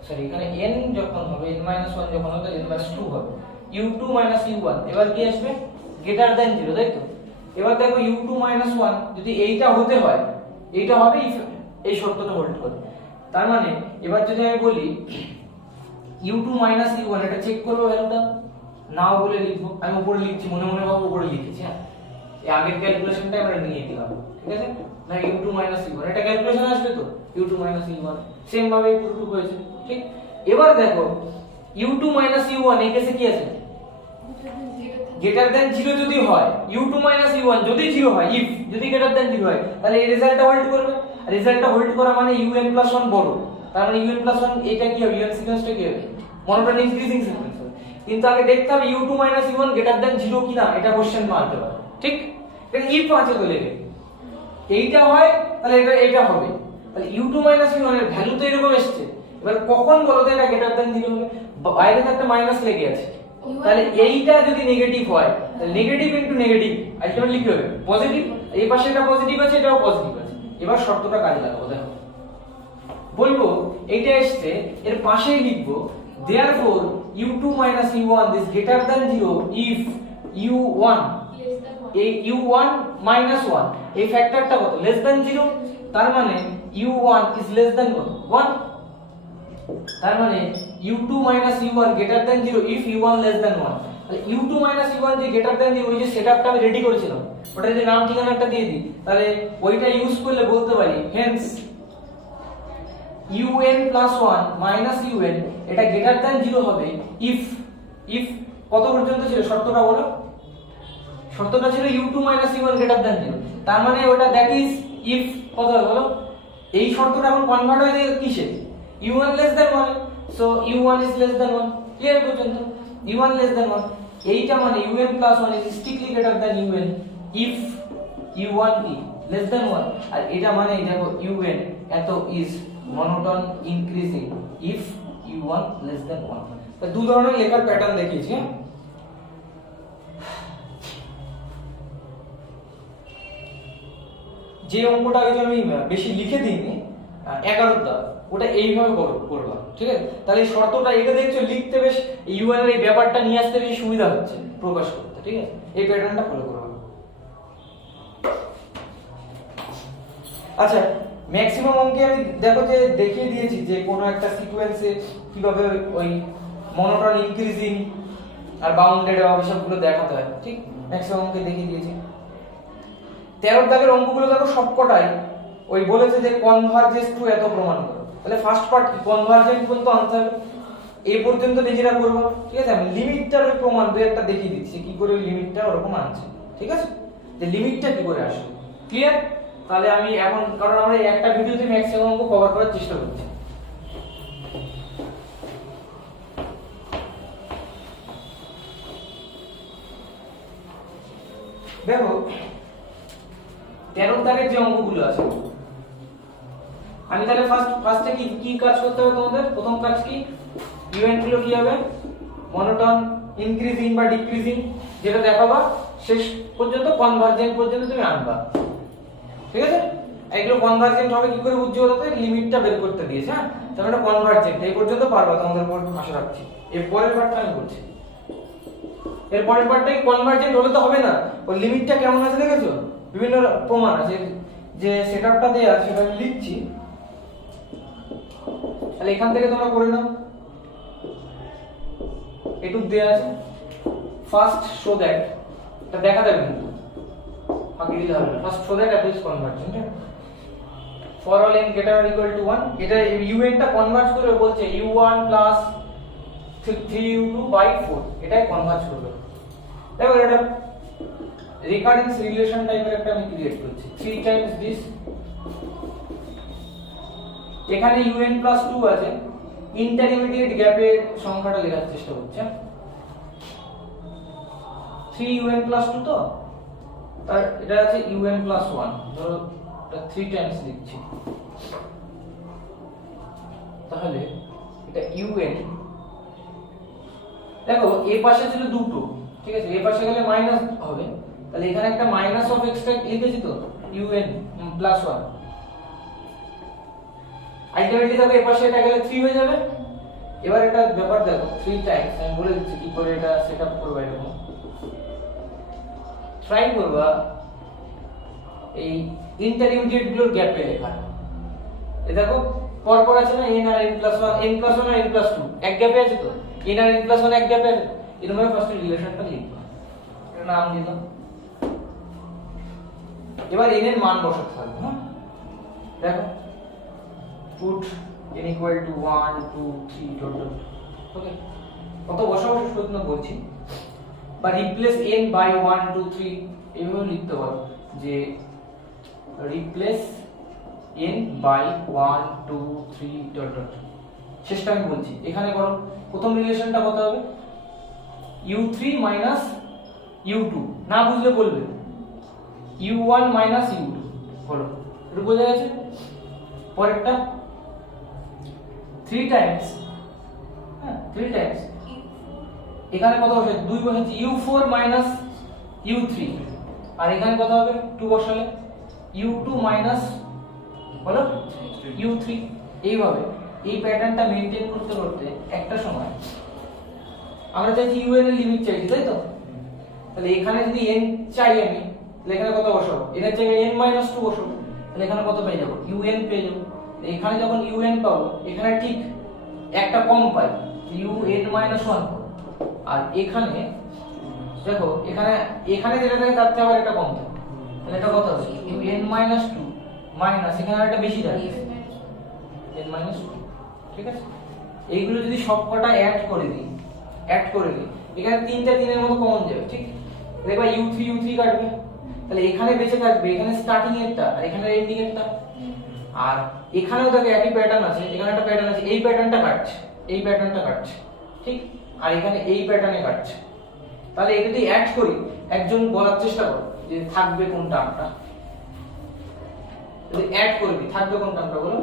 সরি এখানে n যখন হবে n minus 1 যখন হবে n minus 2 হবে, u2 minus u1 এবার কি আসবে? গ্রেটার দ্যান 0, তাই তো? এবার দেখো u2 minus 1 যদি এইটা হতে হয়, এইটা হবে if এই শর্তটা হোল্ড করে। তার মানে এবার যদি আমি বলি u2 minus u1 এটা চেক করব ভ্যালুটা, নাও বলে লিখবো, আমি উপরে লিখছি, মনে মনে ভাবো উপরে লিখেছি। হ্যাঁ, এই আগের ক্যালকুলেশনটা আমরা নিয়ে দিলাম, ঠিক আছে? না u2 minus u1 এটা ক্যালকুলেশন আসবে তো, u2 minus u1 সেম ভাবে পুরোটুকু হয়েছে, ঠিক? এবার দেখো u2 minus u1 এই কেসে কি আছে? গ্রেটার দ্যান 0 যদি হয়, u2 minus u1 যদি 0 হয়, ইফ যদি গ্রেটার দ্যান 0 হয়, তাহলে এই রেজাল্টটা হোল্ড করবে। আর রেজাল্টটা হোল্ড করা মানে un plus 1 বড়, তার মানে un plus 1 এটা কি হবে? un সিকোয়েন্সটা কি হবে? মনোটোন ইনক্রিজিং সিকোয়েন্স হবে। কিন্তু আগে দেখতে হবে u2 minus u1 greater than 0 কিনা, এটা কোশ্চেন মারতে হবে, ঠিক? এটা ইফ আছে তো লেগে এইটা হয় তাহলে এটা হবে। তাহলে u2 minus u1 এর ভ্যালু তো এরকম এসেছে, এবার কখন বলো তো এটা গ্রেটার দ্যান 0 হবে? বাইরে তো একটা মাইনাস লেগে আছে, তাহলে এইটা যদি নেগেটিভ হয় তাহলে নেগেটিভ ইনটু নেগেটিভ আলটিমেটলি কি হবে? পজিটিভ। এই পাশে এটা পজিটিভ আছে, এটাও পজিটিভ আছে। এবার শর্তটা কাজে লাগাবো, দেখো বলবো এইটা এসেছে, এর পাশেই লিখবো therefore u2 minus u1 is greater than 0 if u1 less than 1 এই u1 minus 1 এই ফ্যাক্টরটা কত? Less than 0। তার মানে u1 is less than 1। তার মানে u2 minus u1 greater than 0 if u1 less than 1। তাহলে u2 minus u1 যে greater than 0 ওই যে সেটআপটা আমি রেডি করেছিলাম, ওটা যদি নাম ঠিকানাটা দিয়ে দিই তাহলে ওইটা ইউজ করলে বলতে পারি Haynes un plus 1 minus un এটা greater than 0 হবে if কত পর্যন্ত ছিল শর্তটা বলো? শর্তটা ছিল u2 minus u1 greater than 0। তার মানে ওটা দ্যাট ইজ if কত হবে বলো? এই শর্তটা এখন কনভার্ট হয়ে যায় কিসে? u1 less than 1, so u1 is less than 1, clear পর্যন্ত? u1 less than 1 এইটা মানে un plus 1 is strictly greater than un if u1 is less than 1। আর এটা মানে দেখো un এত is monotone increasing if u1 less than 1। তো দু ধরনের লেখার প্যাটার্ন দেখিয়েছি। যে অঙ্কটা ওই যে আমি বেশি লিখে দিইনি 11টা, ওটা এইভাবে করবা, ঠিক আছে? তাহলে এই শর্তটা এটা দেখছো লিখতে বেশ ইউএন এর এই ব্যাপারটা নিয়ে আসতে বেশি সুবিধা হচ্ছে প্রকাশ করতে, ঠিক আছে? এই প্যাটার্নটা ফলো করবা। আচ্ছা, ম্যাক্সিমাম অঙ্কে আমি দেখো যে দেখিয়ে দিয়েছি যে কোনো একটা সিকোয়েন্সে কিভাবে ওই মনোটোন ইনক্রিজিং আর বাউন্ডেড বা সবগুলো দেখাতে হয়, ঠিক? ম্যাক্সিমাম অঙ্কে দেখিয়ে দিয়েছি। 13 দাগের অঙ্কগুলো দেখো সবকটাই ওই বলেছে যে কনভারজেন্স টু এত প্রমাণ করো। তাহলে ফার্স্ট পার্ট কি? কনভারজেন্ট পর্যন্ত আনতে হবে, এই পর্যন্ত নিজেরা করবো, ঠিক আছে? আমি লিমিটটার ওই প্রমাণ দুই একটা দেখিয়ে দিচ্ছি কি করে ওই লিমিটটা ওরকম আনছে, ঠিক আছে? যে লিমিটটা কি করে আসে, ক্লিয়ার? তাহলে আমি এখন, কারণ আমরা এই একটা ভিডিওতে ম্যাক্সিমাম অঙ্ক কভার করার চেষ্টা করছি। দেখো 13 দাগের যে অঙ্কগুলো আছে, আমি তাহলে ফার্স্টে কি কাজ করতে হবে তোমাদের? প্রথম কাজ কি, ইভেন্ট গুলো কি হবে, মনোটন, ইনক্রিজিং বা ডিক্রিজিং যেটা দেখাবা, শেষ পর্যন্ত কনভার্জেন্ট পর্যন্ত তুমি আনবা। ঠিক আছে, এগুলো কনভার্জেন্ট হবে কি করে বুঝছো বলতে? লিমিটটা বের করতে দিয়েছে। হ্যাঁ, তাহলে এটা কনভার্জেন্ট এই পর্যন্ত পারবা, তোমাদের উপর আশা রাখছি। এর পরের পার্টটা আমি বলছি। এর পরের পার্টটা কনভার্জেন্ট হলে তো হবে না, ওই লিমিটটা কেমন আছে দেখেছো? বিভিন্ন প্রমাণ আছে, যে সেটআপটা দেয়া সেটা আমি লিখছি, তাহলে এখান থেকে তোমরা করে নাও। এটুক দেয়া আছে, ফার্স্ট শো দ্যাট, এটা দেখা যাবে কিন্তু আগে দিলে হবে। First show that applies convergent for all n greater or equal to 1, এটা un টা কনভার্জ করে বলছে u1 plus 3u2 by 4, এটাই কনভার্জ করবে। দেখো এটা রিকারেন্স রিলেশন টাইপের একটা আমি ক্রিয়েট করছি, 3 times this, এখানে un plus 2 আছে, ইন্টারমিডিয়েট গ্যাপের সংখ্যাটা লেখার চেষ্টা করছি। 3un plus 2 তো, আর এটা আছে un plus 1, ধরো এটা 3 টাইমস লিখছি, তাহলে এটা un, দেখো এই পাশে ছিল দুটো, ঠিক আছে, এই পাশে গেলে মাইনাস হবে, তাহলে এখানে একটা মাইনাস অফ এক্সট্রা লিখেছি তো, un plus 1, আলটিমেটলি দেখো এই পাশে এটা গেলে 3 হয়ে যাবে। এবার একটা ব্যাপার দেখো, 3 টাইমস আমি বলে দিচ্ছি কি করে এটা সেটআপ করব। এরকম ট্রাই করবা এই ইন্টারমিডিয়েট গুলোর গ্যাপে লেখা। এই দেখো পরপর আছে না, n আর n plus 1, n plus 1 আর n plus 2 এক গ্যাপে আছে তো, n আর n plus 1 এক গ্যাপে আছে, এরকম ভাবে ফার্স্ট রিলেশনটা লিখবা, এর নাম দিলাম। এবার n এর মান বসাতে হবে। হ্যাঁ, দেখো put n equal to 1 2 3 dot dot, ওকে, কত বসাবো সেটা বলছি, বা রিপ্লেস n বাই 1 2 3 এইভাবে লিখতে পারো, যে replace n by 1 2 3 dot dot. শেষটা আমি বলছি, এখানে করো, প্রথম রিলেশনটা কত হবে, u3 মাইনাস u2, না বুঝলে বলবে u1 মাইনাস u2, বলো এটা বোঝা গেছে? পরেরটা 3 টাইমস, হ্যাঁ 3 টাইমস, এখানে কত বসে 2 বসেছি, u4 মাইনাস u3, আর এখানে কত হবে 2 বসালে u2 মাইনাস বলো u3। এইভাবে এই প্যাটার্নটা মেইনটেইন করতে করতে একটা সময় আমরা চাইছি un এর লিমিট চাইছি, তাই তো? তাহলে এখানে যদি n চাই আমি, তাহলে এখানে কত বসাবো, এর জায়গায় n 2 বসাবো, তাহলে এখানে কত পেয়ে যাব, un পেয়ে যাব। এখানে যখন un পাবো, এখানে ঠিক একটা কম পাই, un 1, আর এখানে দেখো এখানে যেটা থাকে তার থেকে আবার একটা কম থাকে, তাহলে এটা কত হবে, n 2 মাইনাস এখানে একটা বেশি থাকে n 2, ঠিক আছে? এইগুলো যদি সবকটা অ্যাড করে দিই, এখানে তিনটা তিনের মতো কমন যাবে, ঠিক? দেখবা u3 কাটবে, তাহলে এখানে বেঁচে থাকবে এখানে স্টার্টিং এরটা আর এখানে এন্ডিং এরটা, আর এখানেও দেখো একই প্যাটার্ন আছে, এখানে একটা প্যাটার্ন আছে, এই প্যাটার্নটা কাটছে, ঠিক? আর এখানে এই প্যাটার্নে কাটছে। তাহলে এটা যদি অ্যাড করি, একজন বলার চেষ্টা করো যে থাকবে কোন টার্মটা, যদি অ্যাড করবি থাকবে কোন টার্মটা বলো।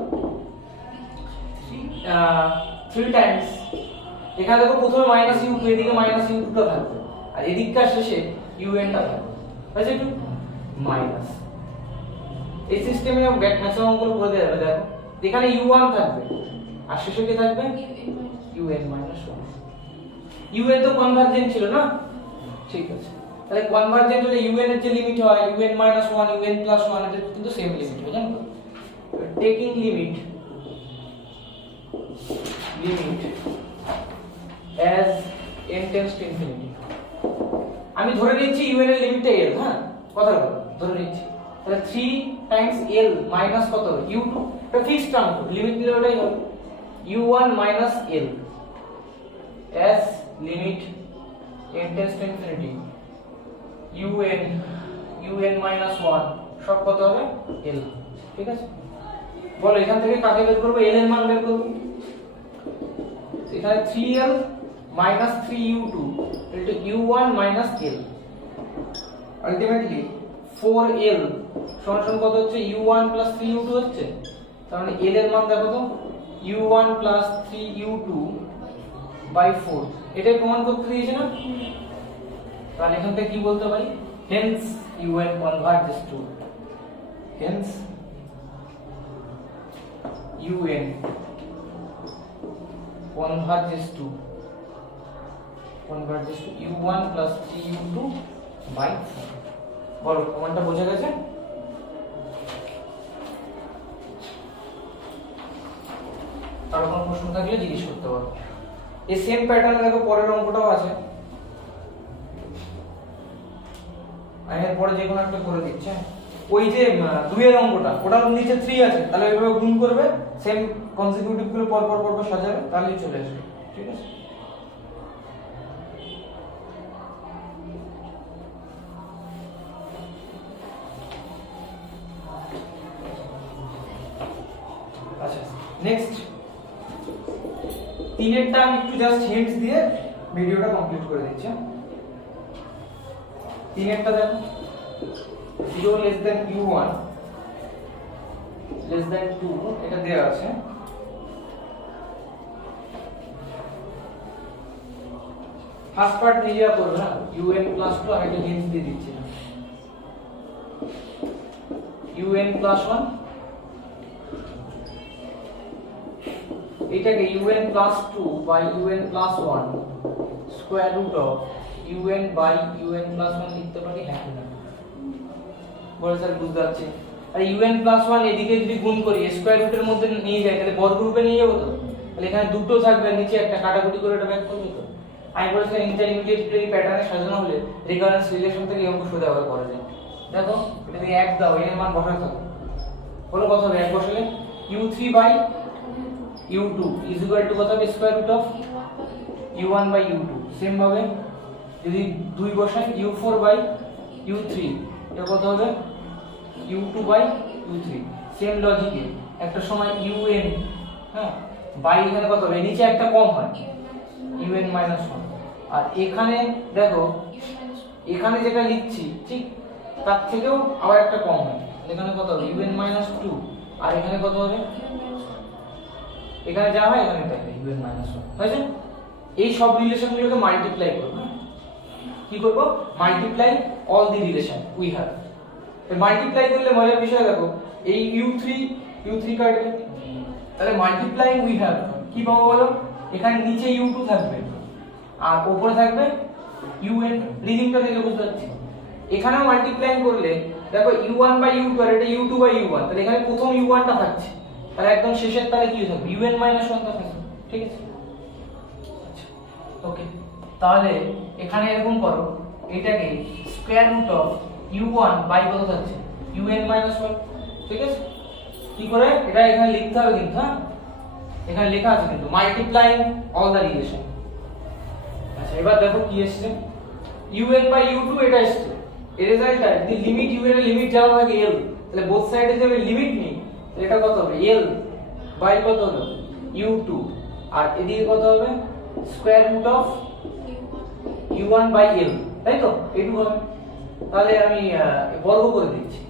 3 টাইমস, এখানে দেখো প্রথমে মাইনাস u2, এদিকে মাইনাস u2 টা থাকবে, আর এদিককার শেষে un টা থাকবে, বুঝছো? একটু মাইনাস, এই সিস্টেমে ম্যাক্সিমাম অঙ্কগুলো করে দেওয়া যাবে। দেখো এখানে u1 থাকবে আর শেষে কি থাকবে, un 1। un তো কনভার্জেন্ট ছিল না, ঠিক আছে? তাহলে কনভার্জেন্ট হলে un এর যে লিমিট হয় un 1 un plus 1, এটা কিন্তু সেম লিমিট হয়, জানো তো? Taking limit as n tends to infinity, আমি ধরে নিচ্ছি un এর লিমিটটা l, হ্যাঁ কথা বলো, ধরে নিচ্ছি, তাহলে 3 টাইমস l মাইনাস কত হবে u2, এটা ফিক্সড টার্ম, লিমিট নিলে ওটাই হবে u1 minus l as limit n tends to infinity un minus 1 সব কত হবে l। ঠিক আছে, বলো এখান থেকে কাকে বের করব, l এর মান বের করব। এখানে 3l minus 3u2 into u1 minus l, ultimately 4l সমান কত হচ্ছে u1 plus 3u2 হচ্ছে। তার মানে l এর মান দেখো তো u1 plus 3u2 by 4, এটাই প্রমাণ করতে দিয়েছে না। তাহলে এখান থেকে কি বলতে পারি, hence un converges to, hence un converges to u1 plus 3u2 by 4। বলো প্রমাণটা বোঝা গেছে? আর কোনো প্রশ্ন থাকলে জিজ্ঞেস করতে পারো। এই সেম প্যাটার্ন দেখো পরের অঙ্কটাও আছে, আমি এর পরে যে কোনো একটা করে দিচ্ছি। ওই যে 2 এর অঙ্কটা, ওটার নিচে 3 আছে, তাহলে এইভাবে গুণ করবে, সেম কনসিকিউটিভ গুলো পর পর সাজাবে, তাহলেই চলে আসবে। ঠিক আছে, আচ্ছা নেক্সট 3 এরটা আমি একটু জাস্ট হিন্টস দিয়ে ভিডিওটা কমপ্লিট করে দিচ্ছি। 3 এরটা দেখো 0 less than u1 less than 2 এটা দেয়া আছে। ফার্স্ট পার্ট নিজেরা করবে না, un plus 2 আমি একটা হিন্টস দিয়ে দিচ্ছি না, un plus 1 এটাকে un plus 2 by un plus 1 square root of un by un plus 1 লিখতে পারি, হ্যাঁ না বড় স্যার বুঝতে পারছি। আর un plus 1 এদিকে যদি গুণ করি স্কয়ার রুটের মধ্যে নিয়ে যাই তাহলে বর্গরূপে নিয়ে যাব তো, তাহলে এখানে দুটো থাকবে, নিচে একটা কাটাকুটি করে এটা ব্যাক করবে তো। আমি বলেছিলাম ইন্টারমিডিয়েট প্যাটার্নে সাজানো হলে রিকারেন্স রিলেশন থেকে অঙ্ক সোজা ভাবে করা যায়। দেখো এটা যদি 1 দাও এর মান বসাতে থাকো, বলো কত হবে 1 বসালে u3 by u2 is equal to কত হবে square root of u1 by u2। Same ভাবে যদি 2 বসাই u4 by u3 এটা কত হবে u2 by u3। সেম লজিকে একটা সময় un, হ্যাঁ বাই এখানে কত হবে, নিচে একটা কম হয় un minus 1, আর এখানে দেখো এখানে যেটা লিখছি ঠিক তার থেকেও আবার একটা কম হয়, এখানে কত হবে un minus 2, আর এখানে কত হবে, এখানে যা হয় এখানে তাই un minus 1 হয়েছে। এই সব রিলেশনগুলোকে মাল্টিপ্লাই করব, কি করব, multiply all the relation we have. Multiply করলে মজার বিষয় দেখো এই u3 কাটবে, তাহলে মাল্টিপ্লাই উই হ্যাভ কি পাবো বলো, এখানে নিচে u2 থাকবে আর উপরে থাকবে un, রিডিংটা দেখে বুঝতে পারছি। এখানেও মাল্টিপ্লাই করলে দেখো u1 বাই u2 আর এটা u2 বাই u1, তাহলে এখানে প্রথম u1 টা থাকছে, তাহলে একদম শেষের তাহলে কি থাকবে un minus 1 টা থাকবে। ঠিক আছে, আচ্ছা ওকে, তাহলে এখানে এরকম করো এটাকে square root of u1 by কত থাকছে un minus 1। ঠিক আছে, কি করে এটা এখানে লিখতে হবে কিন্তু, হ্যাঁ এখানে লেখা আছে কিন্তু মাল্টিপ্লাইং অল দা রিলেশন। আচ্ছা এবার দেখো কি এসেছে un বাই u2 এটা এসেছে, এর রেজাল্টটা যদি লিমিট un এর লিমিট যাওয়া থাকে l, তাহলে বোথ সাইডে যদি লিমিট নিই এটা কত হবে l বাই কত হলো u2, আর এদিকে কত হবে square root of u1 by l, তাই তো এইটুকু হবে। তাহলে আমি বর্গ করে দিচ্ছি,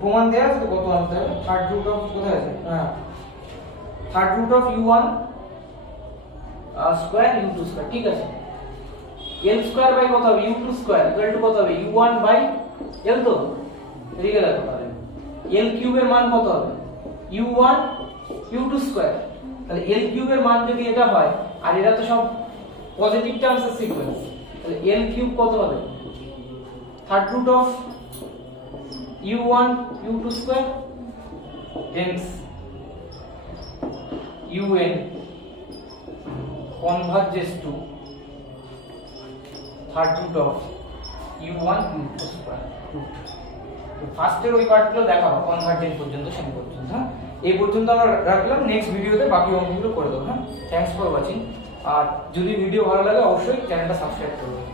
প্রমাণ দেয়া আছে কত আনতে হবে, থার্ড রুট অফ কোথায় আছে, হ্যাঁ third root of u1 square u2 square. ঠিক আছে, l স্কয়ার বাই কত হবে u2 স্কয়ার ইকুয়াল টু কত হবে u1 বাই l, তো এদিকে দেখো তাহলে l কিউবের মান কত হবে u1 u2 স্কয়ার, তাহলে l কিউবের মান যদি এটা হয় আর এরা তো সব পজিটিভ টার্মসের সিকোয়েন্স, তাহলে l কিউব কত হবে third root of u1 u2 square, hence un converges to third root of u1 u2 square root। তো ফার্স্টের ওই পার্টগুলো দেখাবো কনভার্জেন্ট পর্যন্ত, শেষ পর্যন্ত, হ্যাঁ এই পর্যন্ত আমরা রাখলাম, নেক্সট ভিডিওতে বাকি অঙ্কগুলো করে দেবো। হ্যাঁ থ্যাঙ্কস ফর ওয়াচিং, আর যদি ভিডিও ভালো লাগে অবশ্যই চ্যানেলটা সাবস্ক্রাইব করবেন।